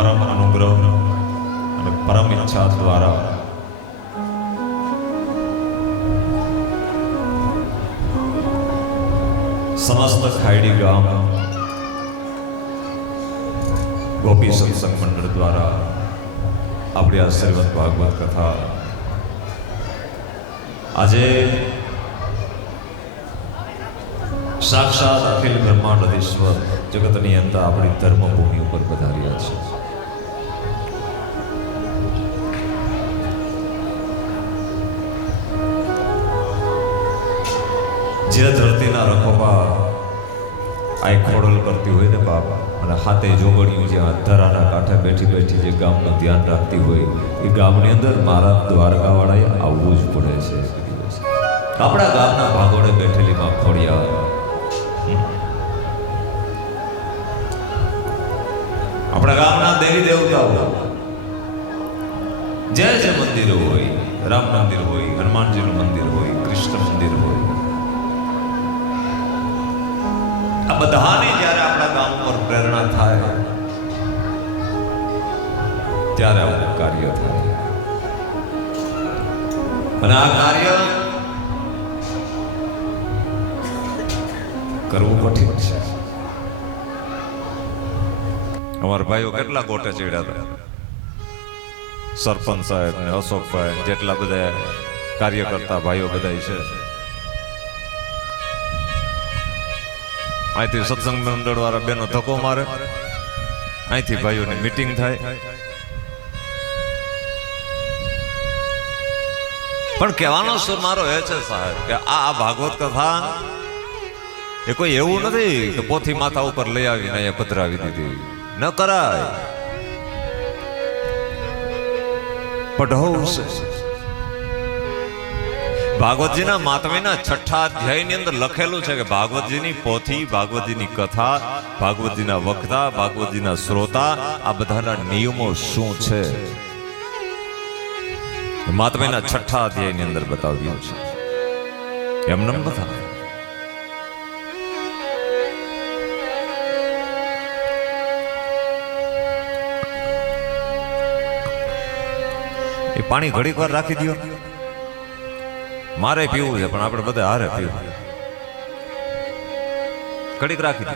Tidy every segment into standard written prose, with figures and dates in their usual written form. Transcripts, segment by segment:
પરમ અનુગ્રહ અને પરમ ઈચ્છા દ્વારા સમસ્ત ખાયડી ગામ ગોપી સત્સંગ મંડળ દ્વારા આપણી આ શ્રીમદ ભાગવત કથા આજે સાક્ષાત અખિલ બ્રહ્માંડ અધીશ્વર જગતની અંત આપણી ધર્મભૂમિ ઉપર પધાર્યા છે. જે ધરતીના રખોપા આ ખોડલ કરતી હોય ને બાપ, અને હાથે જોગણ્યું જ્યાં ધરાના કાંઠે બેઠી બેઠી જે ગામનું ધ્યાન રાખતી હોય એ ગામની અંદર મારા દ્વારકાવાળાએ આવવું જ પડે છે. આપણા ગામના ભાગોળે બેઠેલી માં ખોડિયાર, આપણા ગામના દેવી દેવતાઓ જે જે મંદિરો હોય, રામ મંદિર હોય, હનુમાનજીનું મંદિર હોય, કૃષ્ણ મંદિર હોય, આ બધાની જ્યારે આપણા ગામ પર પ્રેરણા થાય ત્યારે આવું કાર્ય થાય. અને આ કાર્ય કરવું કઠિન છે. અમારા ભાઈઓ કેટલા ગોટે ચડ્યા હતા, સરપંચ સાહેબ ને અશોકભાઈ જેટલા બધા કાર્યકર્તા ભાઈઓ બધા છે. અહીંથી સત્સંગ મંડળ વાળા બેનો ધક્કો મારે, અહીંથી ભાઈઓની મીટિંગ થાય. પણ કહેવાનો સુર મારો એ છે સાહેબ કે આ ભાગવત કથા એ કોઈ એવું નથી કે પોથી માથા ઉપર લઈ આવીને અહીંયા પધરાવી દીધી. ન કરાય. પઢવું છે. ભાગવતજીના માતમીના 6થા અધ્યાયની અંદર લખેલું છે કે ભાગવતજીની પોથી, ભાગવતજીની કથા, ભાગવતજીના વક્તા, ભાગવતજીના શ્રોતા, આ બધાના નિયમો શું છે માતમીના 6થા અધ્યાયની અંદર બતાવ્યું છે. એમને બતાવે. એ પાણી ઘડીક વાર રાખી દો. મારે પીવું છે પણ આપણે બધા હારે પીવું. ઘડીક રાખી દો,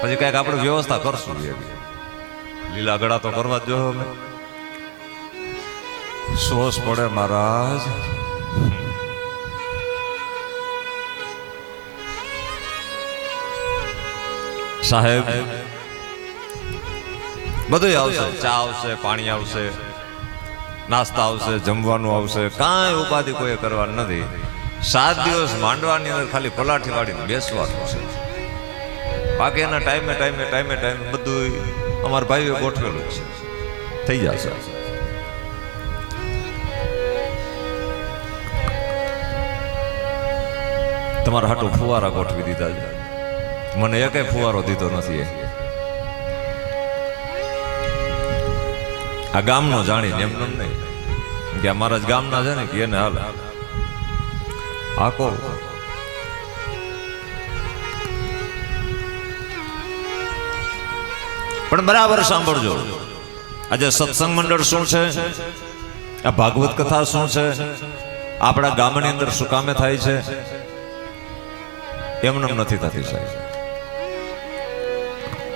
પછી કઈક આપણે વ્યવસ્થા કરશું. લીલા ગળા તો કરવા જ જો. સોસ પડે મહારાજ. સાહેબ બધું આવશે, ચા આવશે, પાણી આવશે, નાસ્તા આવશે, જમવાનું આવશે, કાંઈ ઉપાધિ કોઈ કરવાનું નથી. 7 દિવસ માંડવાની અંદર ખાલી પલાઠી વાળીને બેસવાનું છે. બાકી એના ટાઈમે ટાઈમે ટાઈમે ટાઈમે બધું અમારા ભાઈઓ ગોઠવેલું છે. થઈ જશે. તમારા હાટું ફુવારા ગોઠવી દીધા છે. મને એકે ફુવારો દીધો નથી. આ ગામનો જાણીને એમને નહીં કે અમારા જ ગામના છે ને કે એને હાલ આકો. પણ બરાબર સાંભળજો, આજે સત્સંગ મંડળ શું છે, આ ભાગવત કથા શું છે, આપણા ગામની અંદર શું કામે થાય છે, એમને નથી થતી સાહેબ.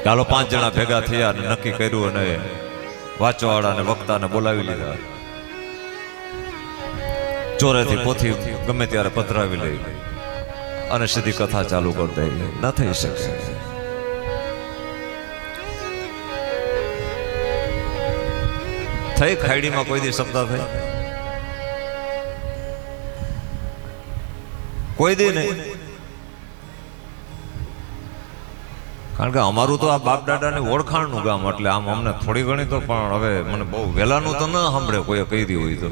ચાલો 5 જણા ભેગા થયા અને નક્કી કર્યું અને વાંચવાવાળા ને વક્તાને બોલાવી લીધા. ચોરેથી પોથી ગમે ત્યારે પધરાવી લઈ અને સીધી કથા ચાલુ કરી દે. ન થઈ શકે. થઈ ખાયડીમાં કોઈ દી સપ્તાહ થઈ? કોઈ દી નહીં. કારણ કે અમારું તો આ બાપ દાદાની ઓળખાણનું ગામ, એટલે આમ અમને થોડી ઘણી તો, પણ હવે મને બહુ વહેલાનું તો ન સાંભળે કોઈ કહી દઉં હોય તો.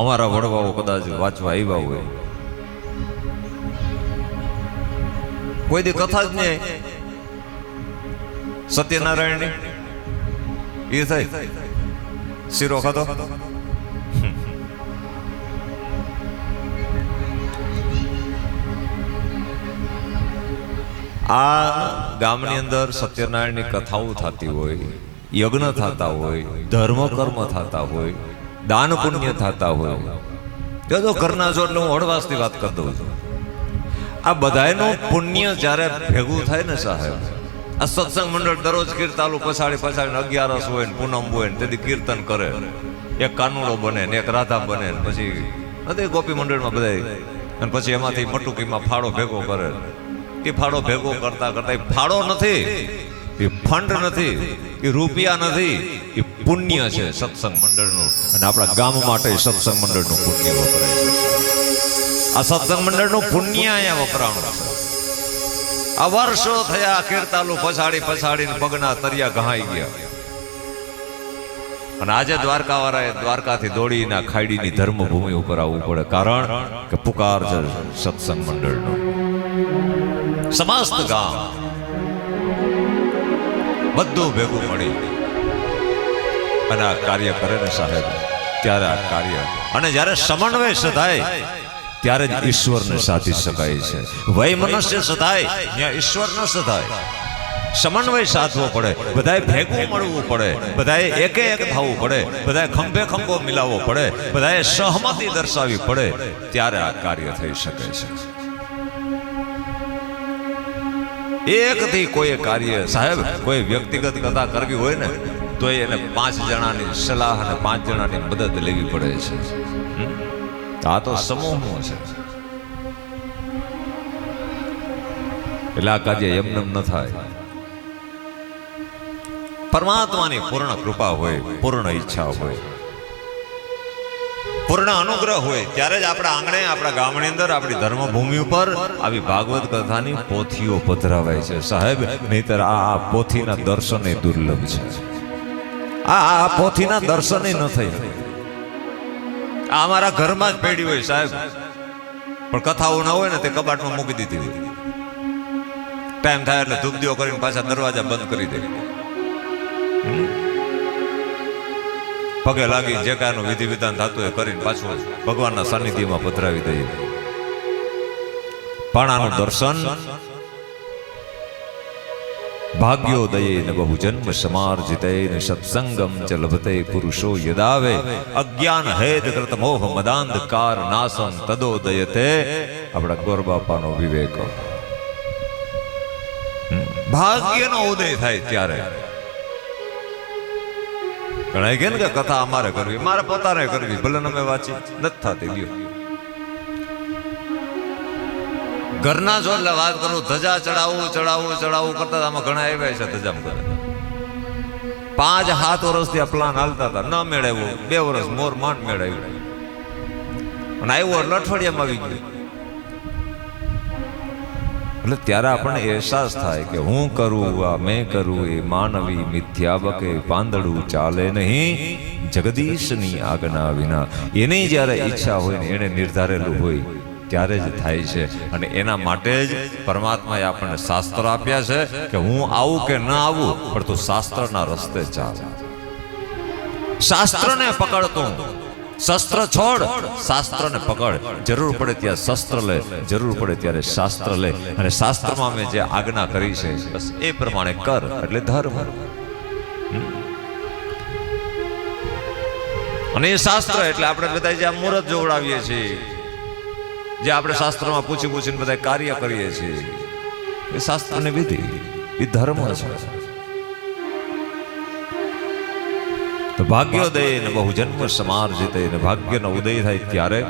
અમારા વડવાઓ કદાચ વાંચવા આવ્યા હોય. કોઈ દી કથા જ નહીં. સત્યનારાયણની એ થઈ શીરો ખાતો. આ ગામની અંદર સત્યનારાયણની કથાઓ થતી હોય, યજ્ઞ થતા હોય, ધર્મ કર્મ થતા હોય, દાન પુણ્ય થતા હોય, તો ઘરના જો એટલે હું હળવાશની વાત કરી દઉં છું. આ બધાયનું પુણ્ય જ્યારે ભેગું થાય ને સાહેબ, આ સત્સંગ મંડળ દરરોજ કીર્તાલુ પછાડી 11 હોય ને પૂનમ હોય ને તેથી કીર્તન કરે, એક કાનુડો બને ને એક રાધા બને ને પછી નથી ગોપી મંડળમાં બધા, અને પછી એમાંથી મટુકીમાં ફાળો ભેગો કરે. એ ફાળો ભેગો કરતા કરતા એ ફાળો નથી, એ ફંડ નથી, એ રૂપિયા નથી, એ પુણ્ય છે સત્સંગ મંડળનું. અને આપણા ગામ માટે સત્સંગ મંડળનું પુણ્ય વપરાય છે. આ સત્સંગ મંડળનું પુણ્ય અહીંયા વપરાણું છે. આ વર્ષો થયા કીર્તાલુ પછાડીને પગના તરિયા ઘહાઈ ગયા, અને આજે દ્વારકા વાળાએ દ્વારકાથી દોડીને ખાડીની ધર્મભૂમિ ઉપર આવવું પડે, કારણ કે પુકાર છે સત્સંગ મંડળનો. સમસ્ત ગામ બધું ભેગું મળી અને આ કાર્ય કરે ને સાહેબ, ત્યારે આ કાર્ય, અને જ્યારે સમન્વય સધાય ત્યારે જ ઈશ્વરને સાધી શકાય છે. વય મનુષ્ય સધાય ત્યાં ઈશ્વર ન સધાય. સમન્વય સાધવો પડે, બધાએ ભેગું મળવું પડે, બધાએ એકે એક થવું પડે, બધાએ ખંભે ખંભો મિલાવવો પડે, બધાએ સહમતિ દર્શાવવી પડે, ત્યારે આ કાર્ય થઈ શકે છે. એકથી કોઈ કાર્ય સાહેબ, કોઈ વ્યક્તિગત કથા કરવી હોય ને તો એને 5 જણાની સલાહ અને 5 જણાની મદદ લેવી પડે છે. આ તો સમૂહનું છે, એટલે આ કાર્ય એમને ન થાય. પરમાત્માની પૂર્ણ કૃપા હોય, પૂર્ણ ઈચ્છા હોય, પૂર્ણ અનુગ્રહ હોય, ત્યારે જ આપણા આંગણે, આપણા ગામની અંદર, આપણી ધર્મભૂમિ ઉપર આવી ભાગવત કથાની પોથીઓ પધરાવાય છે સાહેબ. નહીતર આ પોથીના દર્શન એ દુર્લભ છે. આ પોથીના દર્શન ન થઈ. આ અમારા ઘરમાં જ પેઢી હોય સાહેબ, પણ કથાઓ ના હોય ને તે કબાટમાં મૂકી દીધી હોય. ટાઈમ થાય એટલે ધૂપદીઓ કરીને પાછા દરવાજા બંધ કરી દે, પગે લાગી જે કાયનું વિધિ વિધાન થતું હોય કરીને પાછું ભગવાનના સાનિધ્યમાં પધરાવી દઈએ. પણ આનું દર્શન ભાગ્યોદયે ન બહુ જન્મ સમાર્જિતે ન સત્સંગમ ચ લભતે પુરુષો યદાવે અજ્ઞાન હેત કૃત મોહ મદાંધકાર નાસમ તદોદયતે. આપણા ગોર બાપાનો વિવેક, ભાગ્યનો ઉદય થાય ત્યારે. ઘણા કે ને કે કથા અમારે કરવી, મારે પોતાને કરવી, ભલે અમે વાંચી નથી થતી. ગયો ઘરના જો એટલે વાત કરું, ધજા ચડાવવું કરતા આમાં ઘણા આવ્યા છે ધજામ કરે. 5-7 વર્ષથી આ પ્લાન હાલતા હતા, ન મેળવ્યું. 2 વર્ષ મોર માંડ મેળવ્યું, અને આવ્યું એટલે અઠવાડિયામાં આવી ગયું. એટલે ત્યારે આપણને અહેસાસ થાય કે હું કરું આ મેં કરું એ માનવી મિથ્યા બકે પાંદડું ચાલે નહીં જગદીશની આજ્ઞા વિના. એની જ્યારે ઈચ્છા હોય ને એને નિર્ધારેલું હોય ત્યારે જ થાય છે. અને એના માટે જ પરમાત્માએ આપણને શાસ્ત્ર આપ્યા છે કે હું આવું કે ન આવું, પણ તું શાસ્ત્રના રસ્તે ચાલ. શાસ્ત્રને પકડતું, શસ્ત્ર છોડ, શાસ્ત્રને પકડ. જરૂર પડે ત્યાં શસ્ત્ર લે, જરૂર પડે ત્યારે શાસ્ત્ર લે. અને શાસ્ત્રમાં મેં જે આજ્ઞા કરી છે બસ એ પ્રમાણે કર, એટલે ધર્મ. અને એ શાસ્ત્ર એટલે આપણે બધા જે મુહૂર્ત જોવડાવીએ છીએ, જે આપણે શાસ્ત્રમાં પૂછીને બધા કાર્ય કરીએ છીએ, એ શાસ્ત્રની વિધિ, એ ધર્મ છે. તો ભાગ્યોદય ને બહુ જન્મ સમાર્જિતે ને ભાગ્યનો ઉદય થાય ત્યારે,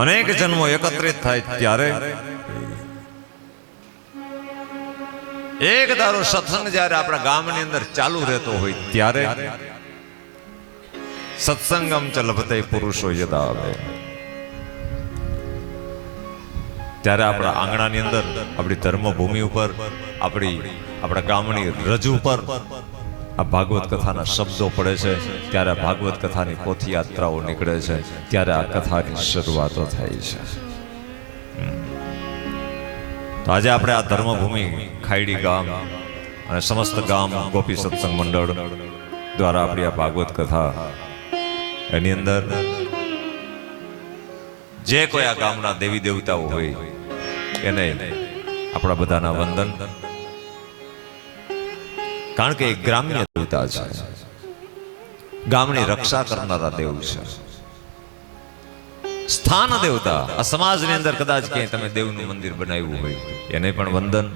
અનેક જન્મો એકત્રિત થાય ત્યારે, એક ધારો સત્સંગ જ્યારે આપણા ગામની અંદર ચાલુ રહેતો હોય ત્યારે, સત્સંગમ ચ લભતે પુરુષો યદાવે. ત્યારે આપણા આંગણાની અંદર, આપણી ધર્મભૂમિ ઉપર, આપણા ગામની રજૂ ઉપર આ ભાગવત કથાના શબ્દો પડે છે. ત્યારે ભાગવત કથાની પોથી યાત્રાઓ નીકળે છે. ત્યારે આ કથાની શરૂઆતો થાય છે. તો આજે આપણે આ ધર્મભૂમિ ખાયડી ગામ અને સમસ્ત ગામ ગોપી સત્સંગ મંડળ દ્વારા આપણી આ ભાગવત કથા, એની અંદર જે કોઈ આ ગામના દેવી દેવતાઓ હોય એને આપણા બધાના વંદન. કારણ કે એક ગ્રામ્ય દેવતા છે, ગામની રક્ષા કરનારા દેવ છે, સ્થાન દેવતા. આ સમાજની અંદર કદાચ ક્યાંય તમે દેવનું મંદિર બનાવ્યું હોય એને પણ વંદન.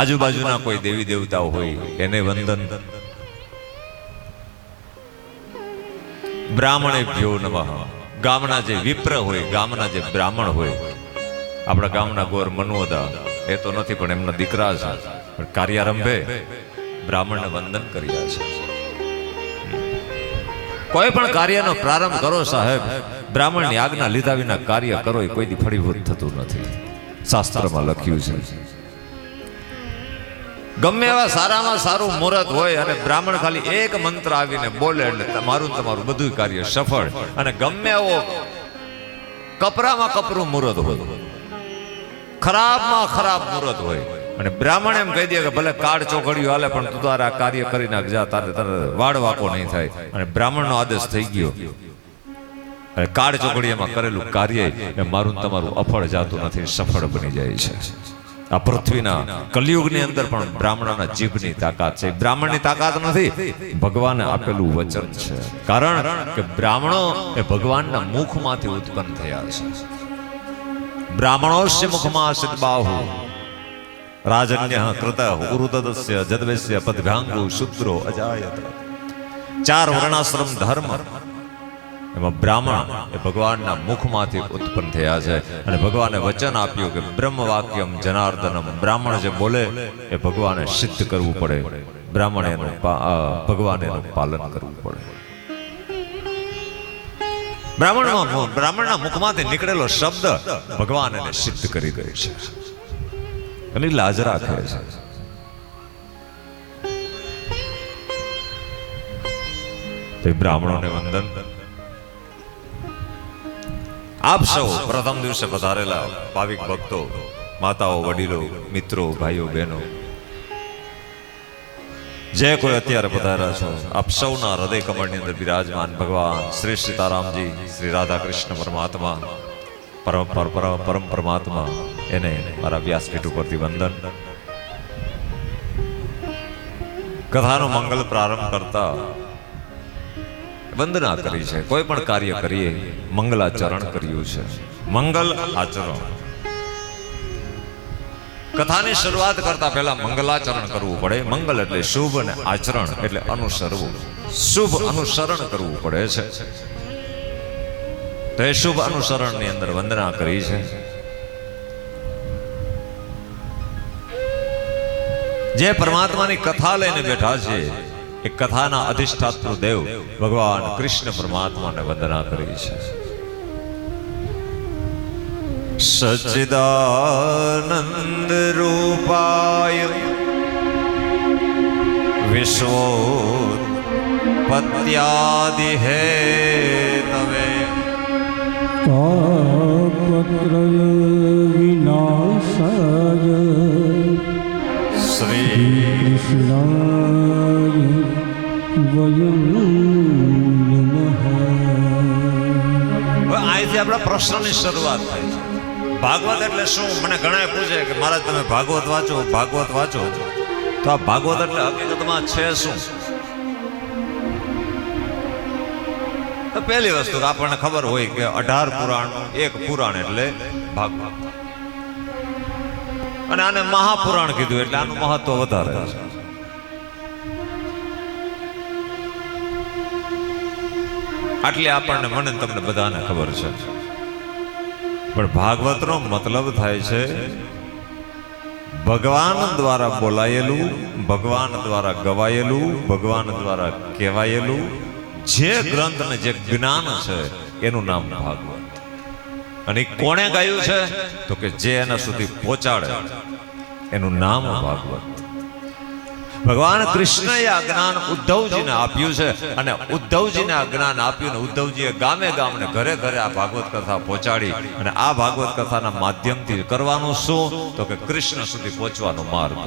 આજુબાજુના કોઈ દેવી દેવતાઓ હોય એને વંદન. બ્રાહ્મણેભ્યો નમઃ. ગામના જે વિપ્ર હોય, ગામના જે બ્રાહ્મણ હોય, આપણા ગામના ગોર મનોદા એ તો નથી પણ એમના દીકરા છે, પણ કાર્યારંભે બ્રાહ્મણને વંદન કર્યા છે. કોઈ પણ કાર્યનો પ્રારંભ કરો સાહેબ, બ્રાહ્મણની આજ્ઞા લીધા વિના કાર્ય કરો એ કોઈથી ફળીભૂત થતું નથી. શાસ્ત્રમાં લખ્યું છે. ગમે એવા સારામાં સારું મુહૂર્ત હોય અને બ્રાહ્મણ ખાલી એક મંત્ર આવીને બોલે એટલે તમારું બધું કાર્ય સફળ. અને ગમે એવો કપરામાં કપરું મુહૂર્ત હોય, ખરાબમાં ખરાબ મુહૂર્ત હોય અને બ્રાહ્મણ એમ કહી દે કે ભલે કાળ ચોઘડિયું હાલે પણ તું તારા કાર્ય કરી નાખ, જા, તારે વાડ વાકો નહીં થાય. અને બ્રાહ્મણનો આદેશ થઈ ગયો અને કાળ ચોઘડિયામાં કરેલું કાર્ય એ મારું તમારું અફળ જાતું નથી, સફળ બની જાય છે. આ પૃથ્વીના કલિયુગની અંદર પણ બ્રાહ્મણના જીભની તાકાત છે. બ્રાહ્મણની તાકાત નથી, ભગવાને આપેલું વચન છે. કારણ કે બ્રાહ્મણો એ ભગવાનના મુખમાંથી ઉત્પન્ન થયા છે. બ્રાહ્મણોસ્ય મુખમાં સિદ્બાહુ રાજન્ય કૃત ઉરુદસ્ય જદવેસ્ય પદભ્યાંગુ શુદ્રો અજાયત. 4 વર્ણાશ્રમ ધર્મ એમાં બ્રાહ્મણ એ ભગવાનના મુખમાંથી ઉત્પન્ન થયા છે. અને ભગવાને વચન આપ્યું કે બ્રહ્મ વાક્યમ જનાર્દનમ. બ્રાહ્મણ જે બોલે એ ભગવાને સિદ્ધ કરવું પડે, ભગવાને એનું પાલન કરવું પડે. બ્રાહ્મણના મુખમાંથી નીકળેલો શબ્દ ભગવાન એને સિદ્ધ કરી દે છે, એની લાજ રાખે છે. તે બ્રાહ્મણોને વંદન. આપ સૌ પ્રથમ દિવસે પધારેલા ભાવિક ભક્તો, માતાઓ, વડીલો, મિત્રો, ભાઈઓ, બહેનો, જે કોઈ અત્યારે પધાર્યા છો, આપ સૌના હૃદય કમળની અંદર બિરાજમાન ભગવાન શ્રી સીતારામજી, શ્રી રાધા કૃષ્ણ પરમાત્મા, પરમ પરમાત્મા, એને મારા વ્યાસપીઠ ઉપરથી વંદન. કથાનો મંગલ પ્રારંભ કરતા વંદના કરી છે. કોઈ પણ કાર્ય કરીએ મંગલાચરણ કર્યું છે. મંગલ આચરણ. કથાની શરૂઆત કરતા પહેલા મંગલાચરણ કરવું પડે. મંગલ એટલે શુભ અને આચરણ એટલે અનુસરવું. શુભ અનુસરણ કરવું પડે છે. તો એ શુભ અનુસરણની અંદર વંદના કરી છે. જે પરમાત્માની કથા લઈને બેઠા છે એ કથાના અધિષ્ઠાતૃ દેવ ભગવાન કૃષ્ણ પરમાત્માને વંદના કરી છે. સચ્ચિદાનંદ રૂપાય વિશ્વોત્પત્યાદિ હેતવે તાપત્રય વિનાશાય શ્રી કૃષ્ણાય વયં નમઃ. અહીંથી આપણા પ્રશ્નની શરૂઆત થાય છે. ભાગવત એટલે શું? મને ઘણા પૂછે કે મહારાજ તમે ભાગવત વાંચો, ભાગવત વાંચો, તો આ ભાગવત એટલે હકીકતમાં છે શું? તો પહેલી વસ્તુ આપણને ખબર હોય કે 18 પુરાણ એક પુરાણ એટલે ભાગવત, અને આને મહાપુરાણ કીધું એટલે આનું મહત્વ વધારે છે. આટલી આપણને મને તમને બધાને ખબર છે. પણ ભાગવતનો મતલબ થાય છે ભગવાન દ્વારા બોલાયેલું, ભગવાન દ્વારા ગવાયેલું, ભગવાન દ્વારા કહેવાયેલું જે ગ્રંથ ને જે જ્ઞાન છે એનું નામ ભાગવત. અને કોણે ગાયું છે? તો કે જે એના સુધી પહોંચાડે એનું નામ ભાગવત. ભગવાન કૃષ્ણએ આ જ્ઞાન ઉદ્ધવજીને આપ્યું છે, અને ઉદ્ધવજીને આ જ્ઞાન આપ્યું ને ઉદ્ધવજીએ ગામે ગામને ઘરે ઘરે આ ભાગવત કથા પહોંચાડી. અને આ ભાગવત કથાના માધ્યમથી કરવાનું શું? તો કે કૃષ્ણ સુધી પહોંચવાનો માર્ગ,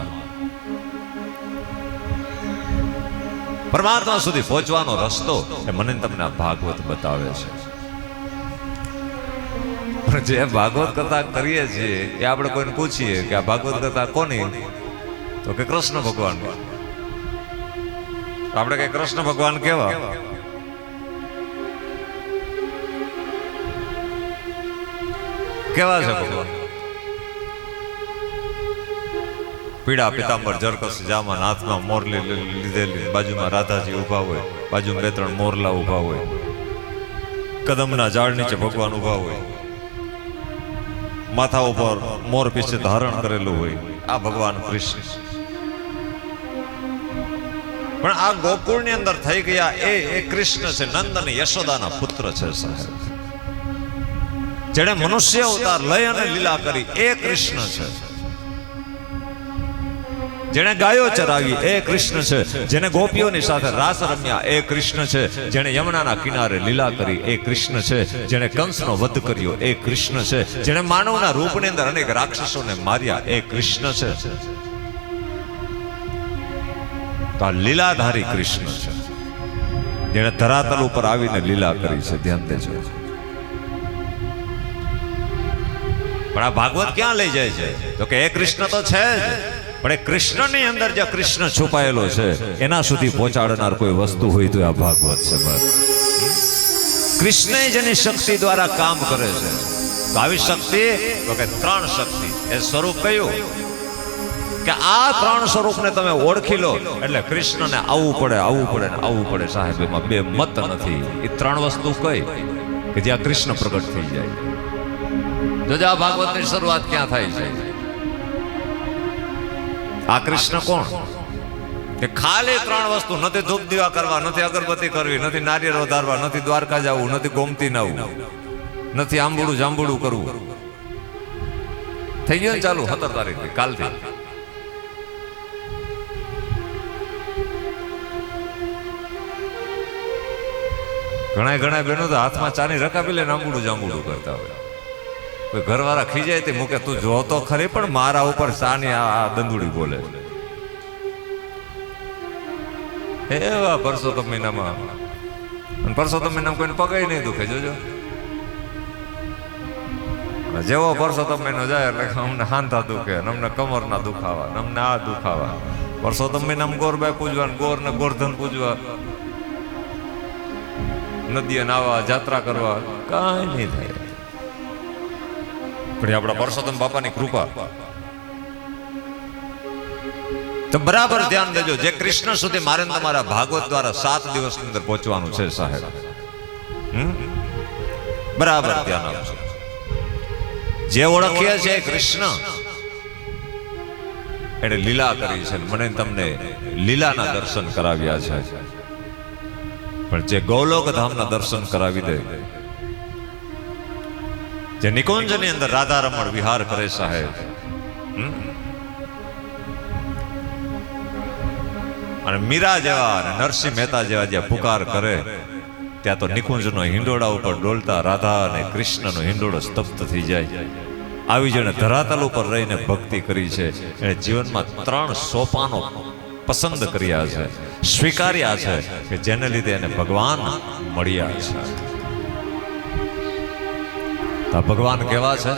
પરમાત્મા સુધી પહોંચવાનો રસ્તો એ મને તમને આ ભાગવત બતાવે છે. પણ જે ભાગવત કથા કરીએ છીએ એ આપણે કોઈને પૂછીએ કે આ ભાગવત કથા કોની, તો કે કૃષ્ણ ભગવાન. આપણે કે કૃષ્ણ ભગવાન કેવા? કેવા છે ભગવાન? પીળા પિતાંબર જરકસ જામા, હાથમાં મોરલી લીધેલી, બાજુમાં રાધાજી ઉભા હોય, બાજુમાં 2-3 મોરલા ઉભા હોય, કદમના ઝાડ નીચે ભગવાન ઉભા હોય, માથા ઉપર મોર પીછે ધારણ કરેલું હોય. આ ભગવાન કૃષ્ણ. પણ આ ગોકુળની અંદર થઈ ગયા એ કૃષ્ણ છે. નંદ અને યશોદાના પુત્ર છે સાહેબ. જેણે મનુષ્ય અવતાર લઈ અને લીલા કરી એ કૃષ્ણ છે. જેણે ગાયો ચરાવી એ કૃષ્ણ છે. જેને ગોપીઓની સાથે રાસ રમ્યા એ કૃષ્ણ છે. જેણે યમુનાના કિનારે લીલા કરી એ કૃષ્ણ છે. જેણે કંસનો વધ કર્યો એ કૃષ્ણ છે. જેણે માનવના રૂપની અંદર અનેક રાક્ષસોને માર્યા એ કૃષ્ણ છે. તો આ લીલાધારી કૃષ્ણ છે, જેણે ધરાતલ ઉપર આવીને લીલા કરી છે. ધ્યાન દેજો. પણ આ ભાગવત ક્યાં લઈ જાય છે? તો કે એ કૃષ્ણ તો છે જ, પણ એ કૃષ્ણની અંદર જે કૃષ્ણ છુપાયેલો છે એના સુધી પહોંચાડનાર કોઈ વસ્તુ હોય તો આ ભાગવત છે. કૃષ્ણ જેની શક્તિ દ્વારા કામ કરે છે. તો આવી શક્તિ, તો કે 3 શક્તિ. એ સ્વરૂપ કયું? કે આ 3 સ્વરૂપને તમે ઓળખી લો એટલે કૃષ્ણને આવવું પડે, આવવું પડે ને આવવું પડે. સાહેબ એમાં 2 મત નથી. એ 3 વસ્તુ કઈ કે જ્યાં કૃષ્ણ પ્રગટ થઈ જાય. જોજો આ ભાગવતની શરૂઆત ક્યાં થાય છે? આ કૃષ્ણ કોણ? કે ખાલી 3 વસ્તુ. નથી ધૂપ દીવા કરવા, નથી અગરબત્તી કરવી, નથી નારિયેળ વધારવા, નથી દ્વારકા જવું, નથી ગોમતી નાવું, નથી આંબુડું જાંબુડું કરવું. થઈ ગયું ને ચાલુ 17 તારીખથી, કાલથી. ઘણા બહેનો તો હાથમાં ચાની રકાબી લઈને આંબુડું જાંબુડું કરતા હોય. ઘરવાળા ખીજાય તે મૂકે, તું જો તો ખરી પણ મારા ઉપર ચાની આ દંદુડી બોલે. એવા પરસોત્તમ મહિનામાં, પરસોત્તમ મહિનામાં કોઈને પગે નહીં દુખે. જોજો જેવો પરસોત્તમ મહિનો જાય એટલે અમને હાંધા દુખે, અમને કમરના દુખાવા, અમને આ દુખાવા. પરસોત્તમ મહિનામાં ગોરબાઈ પૂજવા, ગોર ને ગોરધન પૂજવા, નદીએ નાવા, જાત્રા કરવા, કાંઈ નહીં થાય. પણ આપણા પરસોત્તમ બાપાની કૃપા. તો બરાબર ધ્યાન દેજો. જે કૃષ્ણ સુધી મારે તમારા ભાગવત દ્વારા 7 દિવસની અંદર પહોંચવાનું છે સાહેબ. બરાબર ધ્યાન આપજો. જે ઓળખીએ છે કૃષ્ણ એને લીલા કરી છે. મને તમને લીલાના દર્શન કરાવ્યા છે. પણ જે ગૌલોક ધામના દર્શન કરાવી દે, જે નિકુંજની અંદર રાધા રમણ વિહાર કરે સાહેબ, અને મીરા જેવા અને નરસિંહ મહેતા જેવા જે પુકાર કરે, ત્યાં તો નિકુંજનો હિંડોળા ઉપર ડોલતા રાધા અને કૃષ્ણનો હિંડોળો સ્તબ્ધ થઈ જાય. આવી જેને ધરાતલ ઉપર રહીને ભક્તિ કરી છે, એને જીવનમાં 3 સોપાનો પસંદ કર્યા છે, સ્વીકાર્યા છે, કે જેને લીધે એને ભગવાન મળ્યા છે. ભગવાન કેવા છે?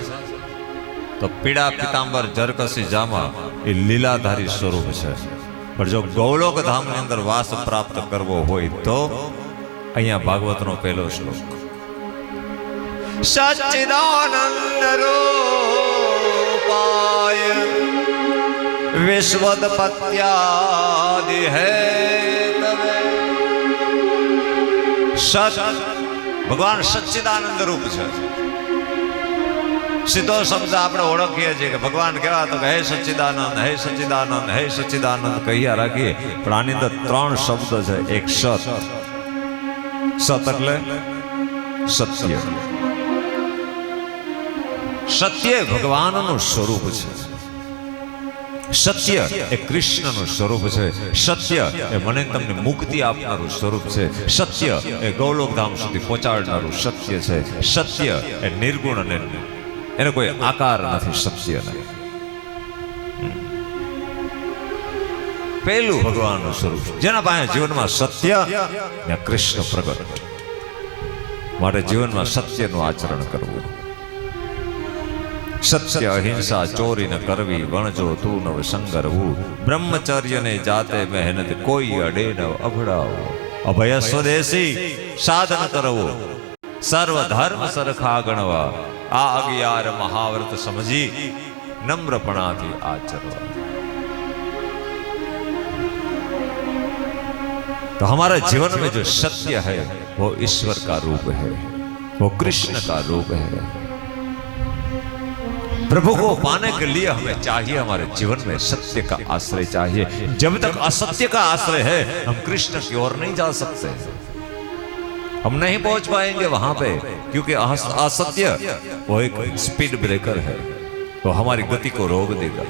તો પીળા પિતાંબર જરકસી જામા એ લીલાધારી સ્વરૂપ છે. પણ જો ગૌલોક ધામની અંદર વાસ પ્રાપ્ત કરવો હોય તો અહીંયા ભાગવતનો પહેલો શ્લોક. સચ્ચિદાનંદ રૂપાય વિશ્વોત્પત્યાદિ હેતવે. સત ભગવાન સચ્ચિદાનંદ રૂપ છે. સીધો શબ્દ આપણે ઓળખીએ છીએ કે ભગવાન કેવા? તો હે સચ્ચિદાનંદ, હે સચ્ચિદાનંદ, હે સચ્ચિદાનંદ કહીયા રાખીએ. પણ આની અંદર 3 શબ્દ છે. એક સત. સત એટલે સત્ય. સત્ય ભગવાનનું સ્વરૂપ છે. સત્ય એ કૃષ્ણનું સ્વરૂપ છે. સત્ય એ મને તમને મુક્તિ આપનારું સ્વરૂપ છે. સત્ય એ ગૌલોક ધામ સુધી પહોંચાડનારું સત્ય છે. સત્ય એ નિર્ગુણ અને એને કોઈ આકાર નથી. સત્ય પહેલું ભગવાનનું સ્વરૂપ, જેના પાસે જીવનમાં સત્ય ને કૃષ્ણ પ્રગટ. માટે જીવનમાં સત્યનું આચરણ કરવું. સત્ય અહિંસા ચોરી ન કરવી, વણજો તું નવ સંગરવું, બ્રહ્મચર્ય ને જાતે મહેનત કોઈ અડે ન અભડાવો, અભય સ્વદેશી સાધન કરવો, સર્વ ધર્મ સરખા ગણવા, આ 11 મહાવ્રત સમજી નમ્રપણાથી આચરવા। तो हमारे जीवन में जो सत्य है वो ईश्वर का रूप है, वो कृष्ण का रूप है। प्रभु को पाने के लिए हमें चाहिए, हमारे जीवन में सत्य का आश्रय चाहिए। जब तक असत्य का आश्रय है हम कृष्ण की ओर नहीं जा सकते, हम नहीं पहुंच पाएंगे वहां पे, क्योंकि असत्य वो एक स्पीड ब्रेकर है, वो हमारी गति को रोक देगा।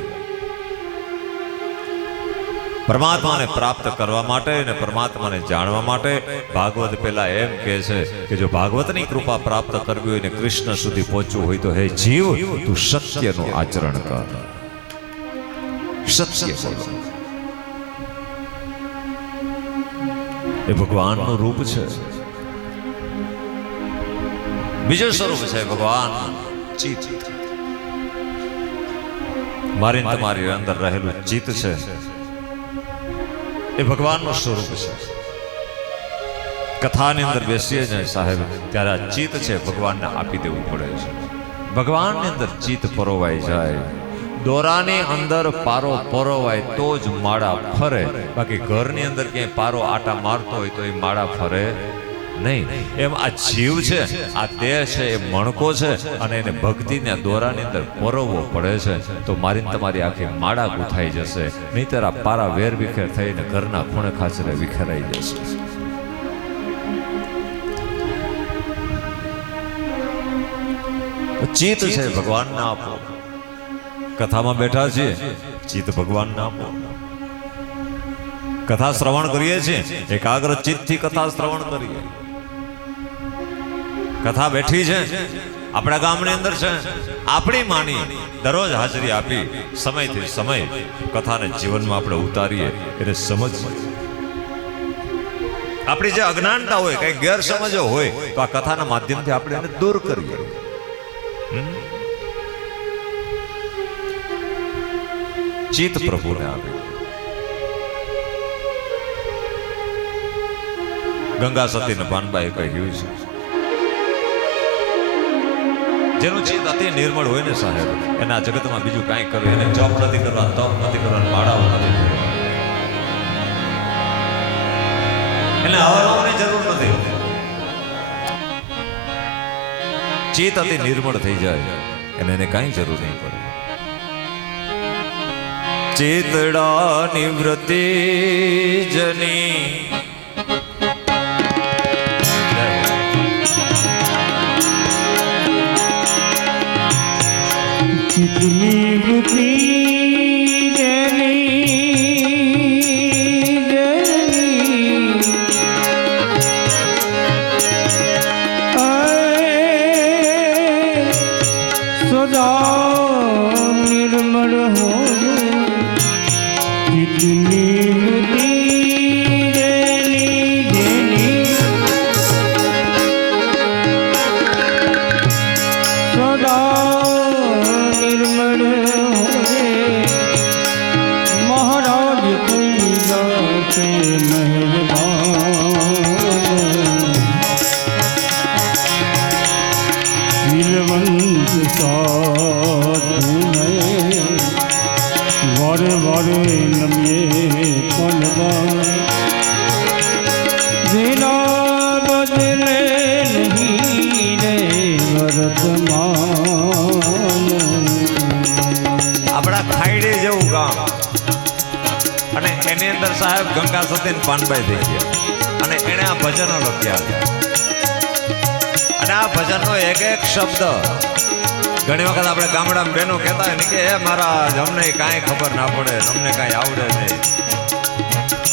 परमात्मा ने प्राप्त करवा माटे ने परमात्मा ने जाणवा माटे भागवत पहला एम कहे छे कि जो भागवतनी कृपा प्राप्त करवी होय ने कृष्ण सुधी पहोंचવું હોય तो हे जीव तू सत्यનું आचरण कर, सत्य बोलो। એ ભગવાનનું રૂપ છે। બીજું સ્વરૂપ છે ભગવાન ચિત્ત। મારી ને તમારી અંદર રહેલું ચિત્ત છે એ ભગવાનનું સ્વરૂપ છે। કથાની અંદર બેસીએ ને સાહેબ ત્યારે આ ચિત્ત છે ભગવાનને આપી દેવું પડે છે। ભગવાનની અંદર ચિત્ત પરોવાઈ જાય, દોરાની અંદર પારો પરોવાય તો જ માળા ફરે, બાકી ઘરની અંદર ક્યાંય પારો આટા મારતો હોય તો એ માળા ફરે નહીં। એમ આ જીવ છે, આ દેહ છે, એ મણકો છે અને એને ભક્તિને દોરાની અંદર પરોવવો પડે છે તો મારી તમારી આખી માળા ગૂંથાઈ જશે, નહીંતર આ પારા વેર વિખેર થઈને ઘરના ખૂણે ખાચરે વિખેરાઈ જશે। ચિત્ત છે ભગવાનને આપો। કથામાં બેઠા છીએ, ચિત્ત ભગવાનને આપો। કથા શ્રવણ કરીએ છીએ, એકાગ્ર ચિત્તથી કથા શ્રવણ કરીએ। કથા બેઠી છે આપણા ગામની અંદર છે, આપણી માની દરરોજ હાજરી આપી સમયથી સમય કથાને જીવનમાં આપણે ઉતારીએ, એને સમજીએ। આપણી જે અજ્ઞાનતા હોય, કઈ ગેરસમજો હોય તો આ કથાના માધ્યમથી આપણે એને દૂર કરીએ। ચિત્ત પ્રભુને આપે। ગંગા સતીને પાનબાઈ કહ્યું છે, જેનું ચિત્ત અતિ નિર્મળ હોય ને સાહેબ, એના જગતમાં બીજું કાંઈ કરવું, એને જોબ નથી કરવા, તપ નથી કરવા, માળાઓ નથી કરવા, એને હવાઓની જરૂર નથી। ચિત્ત અતિ નિર્મળ થઈ જાય અને એને કાંઈ જરૂર નહીં પડે। ચેતડા નિવૃત્તિ જની ચિત્તની વૃત્તિ સદા નિર્મળ હોય, ચિત્તની વૃત્તિ સદા નિર્મળ હોય, મહારાજ કૈલાસે મહેરબાન, શીલવંત સાધુને વારે વારે નમીએ પલવા, જેના બદલે નહીં રે વર્તમાન। આપણા ખાઈડે જેવું ગામ અને એની અંદર સાહેબ ગંગા સતીન પાનબાઈ થઈ ગયા અને એને આ ભજનો લખ્યા અને આ ભજનનો એક એક શબ્દ ઘણી વખત આપણે ગામડામાં બહેનો કહેતા હોય ને કે એ મહારાજ અમને કાંઈ ખબર ના પડે, અમને કાંઈ આવડે નહીં,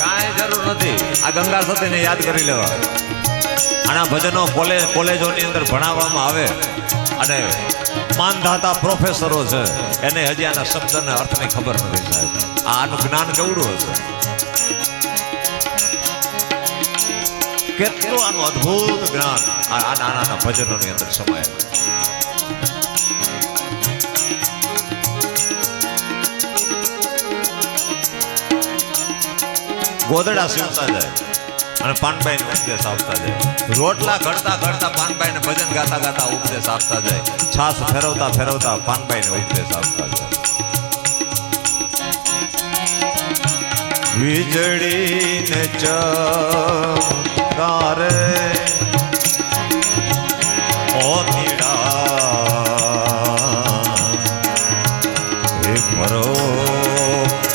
કાંઈ જરૂર નથી, આ ગંગા સતીને યાદ કરી લેવા। આના ભજનો કોલેજોની અંદર ભણાવવામાં આવે અને માનધાતા પ્રોફેસરો છે એને હજી આના શબ્દને અર્થની ખબર નથી સાહેબ। આનું જ્ઞાન કેવડું હશે, કેટલું આનું અદ્ભુત જ્ઞાન આ નાના ભજનોની અંદર સમાયેલું। ગોદડા સીવતા જાય અને પાનબાઈને ઉપદેશ આપતા જાય, રોટલા ઘડતા ઘડતા પાનબાઈને ભજન ગાતા ગાતા ઉપદેશ આપતા જાય, છાસ ફેરવતા ફેરવતા પાનબાઈને ઉપદેશ આપતા જાય. વીજળીને ચમકારે મરો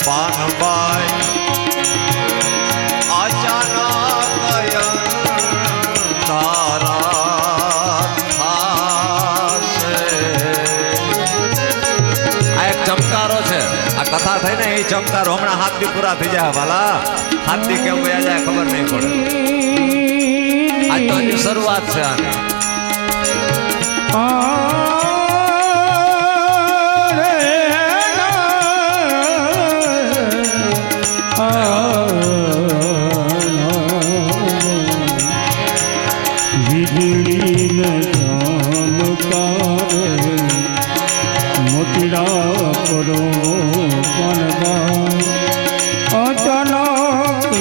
પાનબાઈ અચાનક તારા થાશે. આ એક ચમકારો છે, આ કથા થઈ ને એ ચમકારો હમણાં 7 દી પૂરા થઈ જાય વાલા. 7 દી કેમ વયા જાય ખબર નહીં પડે. આજ તો હજી શરૂઆત છે આની. વીજળીને ચમકારે મોતીડા કરો પાનબાઈ અચાનક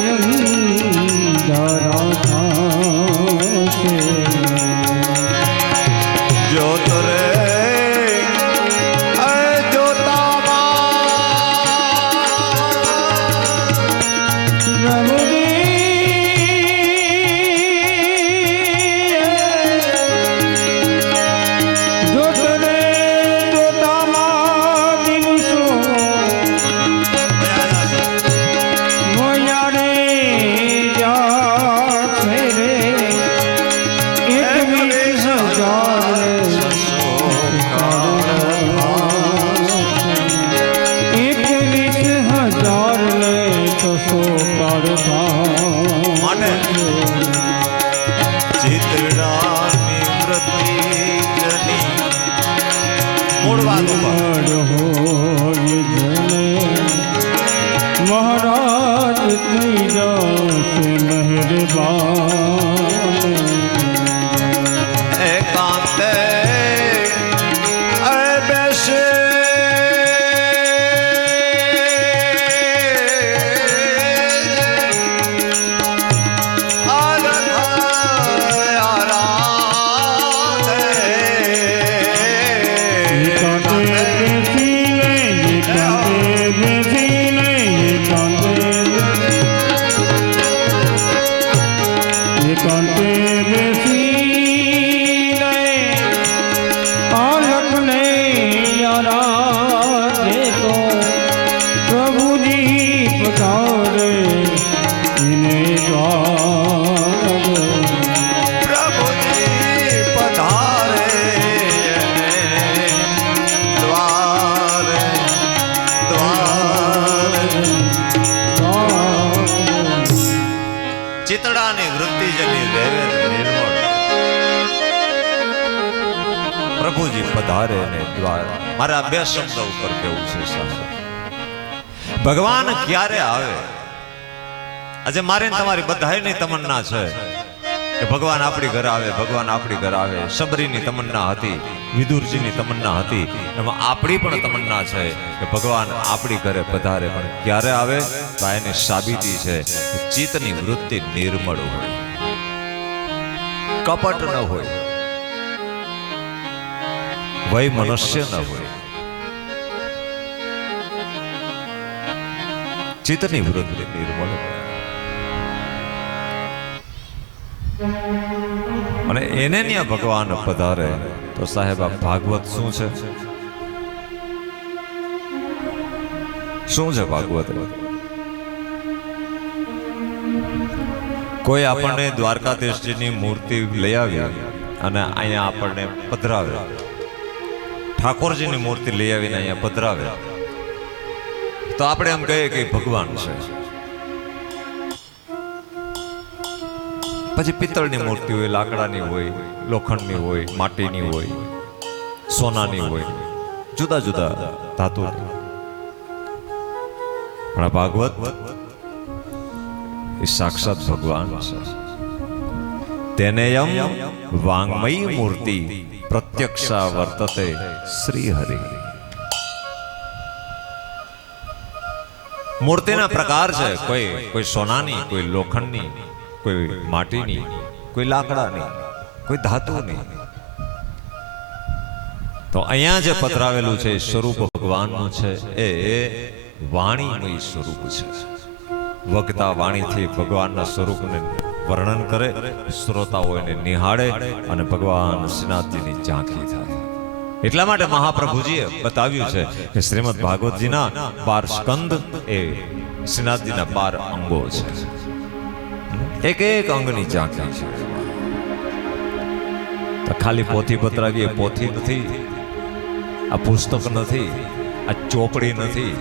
અંધારા થાશે. જોત રે મહારાજ થઈ જશે મહેરબાન. એકાંતે બેસે ચિતડાની વૃત્તિ જેની રેવે નિર્મળ, પ્રભુજી પધારે ને દ્વાર. મારે આ 2 શબ્દ ઉપર કેવું છે સાહેબ. ભગવાન ક્યારે આવે? આજે મારે તમારી બધાયની તમન્ના છે કે ભગવાન આપણી ઘરે આવે, ભગવાન આપણી ઘરે આવે. શબરીની તમન્ના હતી, વિદુરજીની તમન્ના હતી, એમાં આપણી પણ તમન્ના છે કે ભગવાન આપણી ઘરે પધારે. પણ ક્યારે આવે? તો એની સાબિતી છે કે ચિત્તની વૃત્તિ નિર્મળ હોય, કપટ ન હોય, વય મનુષ્ય ન હોય. ચિત્તની વૃત્તિ નિર્મળ હોય અને એને ત્યાં ભગવાન પધારે. તો સાહેબ આ ભાગવત શું છે? શું છે ભાગવત? કોઈ આપણને દ્વારકાધીશજીની મૂર્તિ લઈ આવી અને અહીંયા આપણને પધરાવે, ઠાકોરજીની મૂર્તિ લઈ આવીને અહીંયા પધરાવે, તો આપણે એમ કહીએ કે ભગવાન છે. પછી પિત્તળની મૂર્તિ હોય, લાકડાની હોય, લોખંડની હોય, માટીની હોય, સોનાની હોય, જુદા જુદા ધાતુની. પણ ભાગવત એ સાક્ષાત ભગવાન છે. તેનેયમ વાંગમયી મૂર્તિ પ્રત્યક્ષા વર્તતે શ્રી હરિ. મૂર્તિના પ્રકાર છે, કોઈ સોનાની, કોઈ લોખંડની, કોઈ માટીની, કોઈ લાકડાની, કોઈ ધાતુની. તો અહીંયા જે પધરાવેલું છે એ સ્વરૂપ ભગવાનનું છે. એ વાણીમય સ્વરૂપ છે. વક્તા વાણીથી ભગવાનના સ્વરૂપને વર્ણન કરે, શ્રોતાઓ એને નિહાળે અને ભગવાન શ્રીનાથજીની ઝાંખી થાય. એટલા માટે મહાપ્રભુજીએ બતાવ્યું છે કે શ્રીમદ ભાગવતજીના 12 સ્કંદ એ શ્રીનાથજીના 12 અંગો છે. એક એક અંગની ઝાંખી છે. તો ખાલી પોથી પતરાવી એ પોથી નથી, આ પુસ્તક નથી, આ ચોપડી નથી,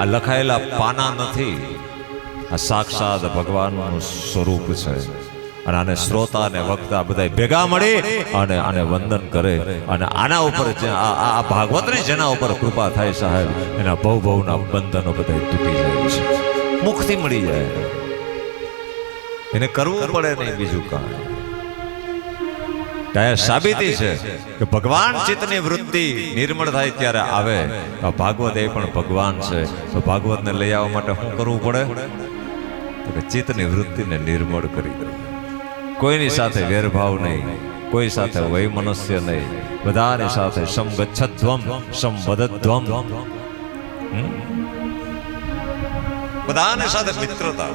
આ લખાયેલા પાના નથી, આ સાક્ષાત ભગવાનનું સ્વરૂપ છે. અને આને શ્રોતા અને વક્તા બધા ભેગા મળી અને આને વંદન કરે અને આના ઉપર આ ભાગવતની જેના ઉપર કૃપા થાય સાહેબ, એના ભવના બંધનો બધા તૂટી જાય છે, મુક્તિ મળી જાય. એને કરવું પડે નહીં બીજું કાંઈ. ત્યાં સાબિતી છે કે ભગવાન ચિત્તની વૃત્તિ નિર્મળ થાય ત્યારે આવે. ભાગવત એ પણ ભગવાન છે. તો ભાગવતને લઈ આવવા માટે શું કરવું પડે? તો કે ચિત્તની વૃત્તિને નિર્મળ કરી દે. કોઈની સાથે વેરભાવ નહીં, કોઈ સાથે વૈમનસ્ય નહીં, બધાની સાથે સમગચ્છધ્વમ સમવદધ્વમ, બધાની સાથે મિત્રતા.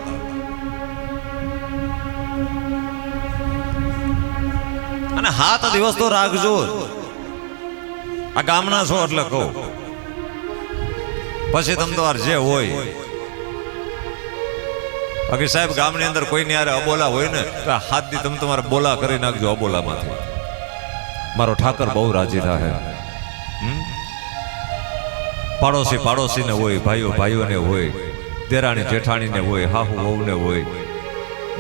અને 7 દિવસ તો રાખજો. આ ગામના છો એટલે કહું, પછી તમ તો જે હોય. બાકી સાહેબ ગામની અંદર કોઈની યારે અબોલા હોય ને તો 7 દી તમે તમારે બોલા કરી નાખજો અબોલામાંથી. મારો ઠાકર બહુ રાજી થાય. પાડોશી પાડોશીને હોય, ભાઈઓ ભાઈઓને હોય, દેરાણી જેઠાણીને હોય, હાહુ વહુને હોય,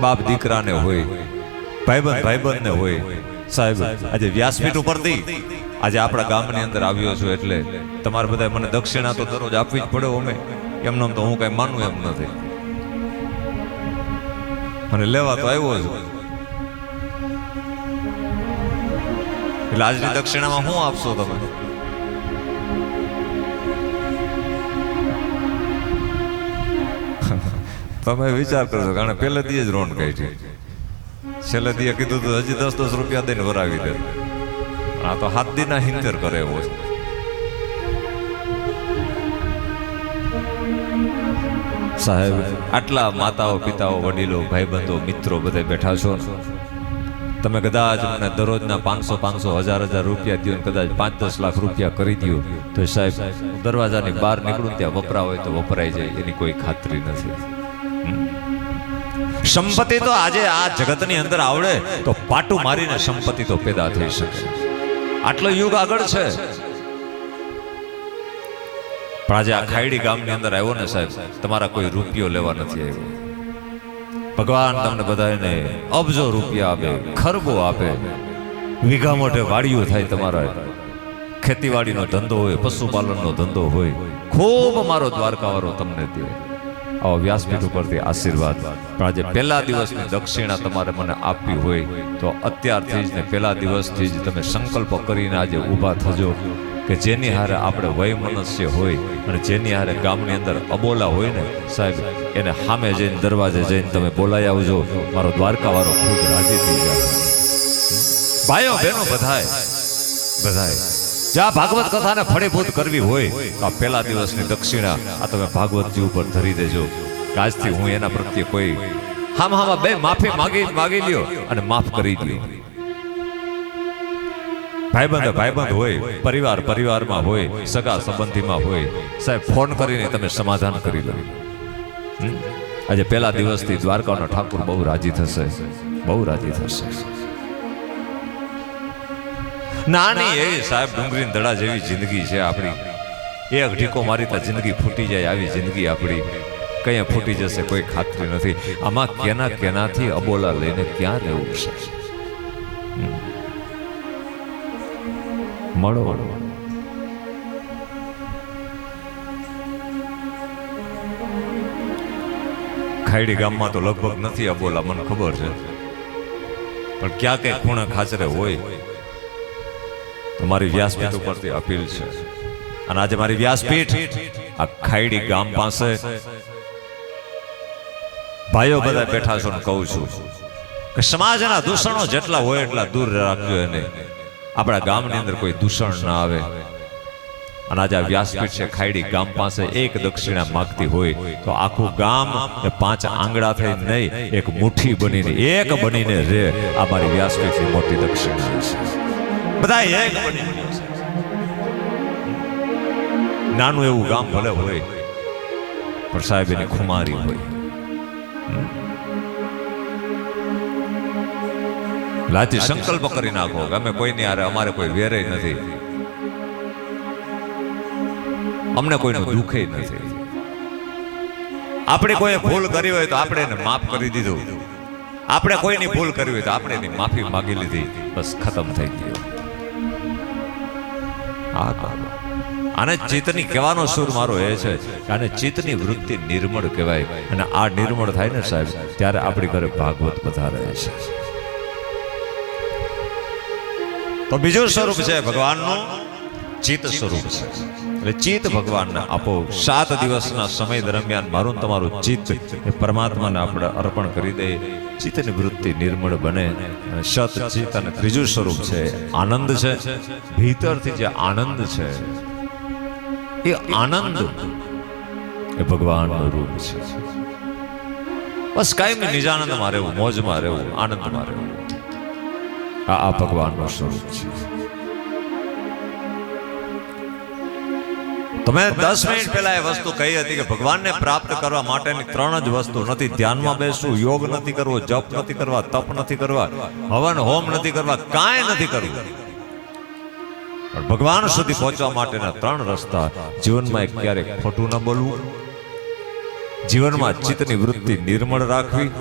બાપ દીકરાને હોય, ભાઈબંધ ભાઈબંધને હોય. સાહેબ આજે વ્યાસપીઠ ઉપરથી આજે આપણા ગામની અંદર આવ્યો છું એટલે તમારે બધા મને દક્ષિણા તો દરરોજ આપવી જ પડે. અમે એમને તો હું કઈ માનું એમ નથી, અને લેવા તો આવ્યો છું. એટલે આજની દક્ષિણામાં શું આપશો તમે? તમે વિચાર કરજો, કારણ પહેલે દી જ રોન કાઢી, છેલ્લે દીએ કીધું તો હજી 10-10 રૂપિયા દઈને વરાવી દે. આ તો 7 દીના હિંતેર કરે એવો છે. સાહેબ આટલા માતાઓ પિતાઓ વડીલો ભાઈબંધો મિત્રો બધા બેઠા છો. તમે કદાચ મને દરરોજના 500-500 1000 રૂપિયા દો, કદાચ 5-10 લાખ રૂપિયા કરી દો તો સાહેબ દરવાજાની બહાર નીકળું ત્યાં વપરા હોય તો વપરાઈ જાય, એની કોઈ ખાતરી નથી. સંપત્તિ તો આજે આ જગતની અંદર આવડે તો પાટું મારીને સંપત્તિ તો પેદા થઈ શકે. આટલો યુગ આગળ છે. પણ આજે આ ખાયડી ગામની અંદર આવ્યો ને સાહેબ, તમારા કોઈ રૂપિયો લેવા નથી આવ્યો. ભગવાન તમને બધાને અબજો રૂપિયા આપે, ખરબો આપે, વીઘા મોઢે વાડીઓ થાય. તમારા ખેતીવાડીનો ધંધો હોય, પશુપાલનનો ધંધો હોય, ખૂબ મારો દ્વારકાવાળો તમને દે. આવો વ્યાસપીઠ ઉપરથી આશીર્વાદ. પણ આજે પહેલા દિવસની દક્ષિણા તમારે મને આપવી હોય તો અત્યારથી જ ને પહેલા દિવસથી જ તમે સંકલ્પ કરીને આજે ઊભા થજો કે જેની હારે આપણે વૈમનસ્ય હોય અને જેની હારે ગામની અંદર અબોલા હોય ને સાહેબ, એને સામે જઈને દરવાજે જઈને તમે બોલાઈ આવજો. મારો દ્વારકાવાળો ખૂબ રાજી થઈ જાય. ભાઈઓ બહેનો બધાય જ્યાં ભાગવત કથાને ફળીભૂત કરવી હોય તો આ પહેલા દિવસની દક્ષિણા આ તમે ભાગવતજી ઉપર ધરી દેજો. આજથી હું એના પ્રત્યે કોઈ હામાં બે માફી માગી લ્યો અને માફ કરી દો. ભાઈબંધ હોય, પરિવારમાં હોય, સગા સંબંધીમાં હોય, સાહેબ ફોન કરીને તમે સમાધાન કરી લો. આજે પહેલા દિવસથી દ્વારકાનો ઠાકુર બહુ રાજી થશે, બહુ રાજી થશે. નાની એવી સાહેબ ડુંગરી દડા જેવી જિંદગી છે આપણી. એક ઢીકો મારી તો જિંદગી ફૂટી જાય આવી જિંદગી આપણી. કઈ ફૂટી જશે કોઈ ખાતરી નથી. આમાં કેનાથી અબોલા લઈને ક્યાં રહેવું છે? મળો. ખાયડી ગામમાં તો લગભગ નથી અબોલા, મને ખબર છે, પણ ક્યાં કઈ ખૂણા ખાચરે હોય. મારી વ્યાસપીઠ ઉપરથી અપીલ છે. અને આજે મારી વ્યાસપીઠ આ ખાયડી ગામ પાસે ભાઈઓ બધા બેઠા છો ને કહું છું કે સમાજના દૂષણો જેટલા હોય એટલા દૂર રાખજો એને. આપણા ગામની અંદર કોઈ દૂષણ ના આવે. અને આજે આ વ્યાસપીઠ છે ખાયડી ગામ પાસે એક દક્ષિણા માગતી હોય તો આખું ગામ 5 આંગળા થઈ નહીં, એક મુઠ્ઠી બનીને એક બનીને રે. આ મારી વ્યાસપીઠની મોટી દક્ષિણા છે. બધા એક બનીને નાનું એવું ગામ ભલે હોય પણ સાહેબ એની ખુમારી હોય. લાથી સંકલ્પ કરી નાખો કે અમે કોઈની હારે અમારે કોઈ વેરે નથી, અમને કોઈનું દુઃખે નથી. આપણે કોઈ ભૂલ કરી હોય તો આપણે એને માફ કરી દીધું. આપણે કોઈની ભૂલ કરી હોય તો આપણે એની માફી માંગી લીધી, બસ ખતમ થઈ ગયો. આને ચિત્તની કહેવાનો સુર મારો એ છે કે આને ચિત્તની વૃત્તિ નિર્મળ કહેવાય. અને આ નિર્મળ થાય ને સાહેબ ત્યારે આપણી ઘરે ભાગવત પધારે છે. તો બીજું સ્વરૂપ છે ભગવાનનું ચિત્ત સ્વરૂપ છે. એટલે ચિત્ત ભગવાનને આપો. 7 દિવસના સમય દરમિયાન મારું તમારું ચિત્ત એ પરમાત્માને આપણે અર્પણ કરી દે. ચિત્તની વૃત્તિ નિર્મળ બને. સત ચિત્ત. અને ત્રીજું સ્વરૂપ છે આનંદ છે. ભીતરથી જે આનંદ છે એ આનંદ એ ભગવાનનું રૂપ છે. બસ કાયમ નિજાનંદમાં રહેવું, મોજમાં રહેવું, આનંદમાં રહેવું. આ ભગવાનનું સ્વરૂપ છે. તમે 10 મિનિટ પહેલા એ વસ્તુ કહી હતી કે ભગવાનને પ્રાપ્ત કરવા માટેની 3 જ વસ્તુ નથી. ધ્યાનમાં બેસવું, યોગ નથી કરવો, જપ નથી કરવા, તપ નથી કરવા, હવન હોમ નથી કરવા, કાંઈ નથી કરવું. પણ ભગવાન સુધી પહોંચવા માટેના 3 રસ્તા. જીવનમાં એક ક્યારેક ખોટું ન બોલવું, જીવનમાં ચિત્તની વૃત્તિ નિર્મળ રાખવી,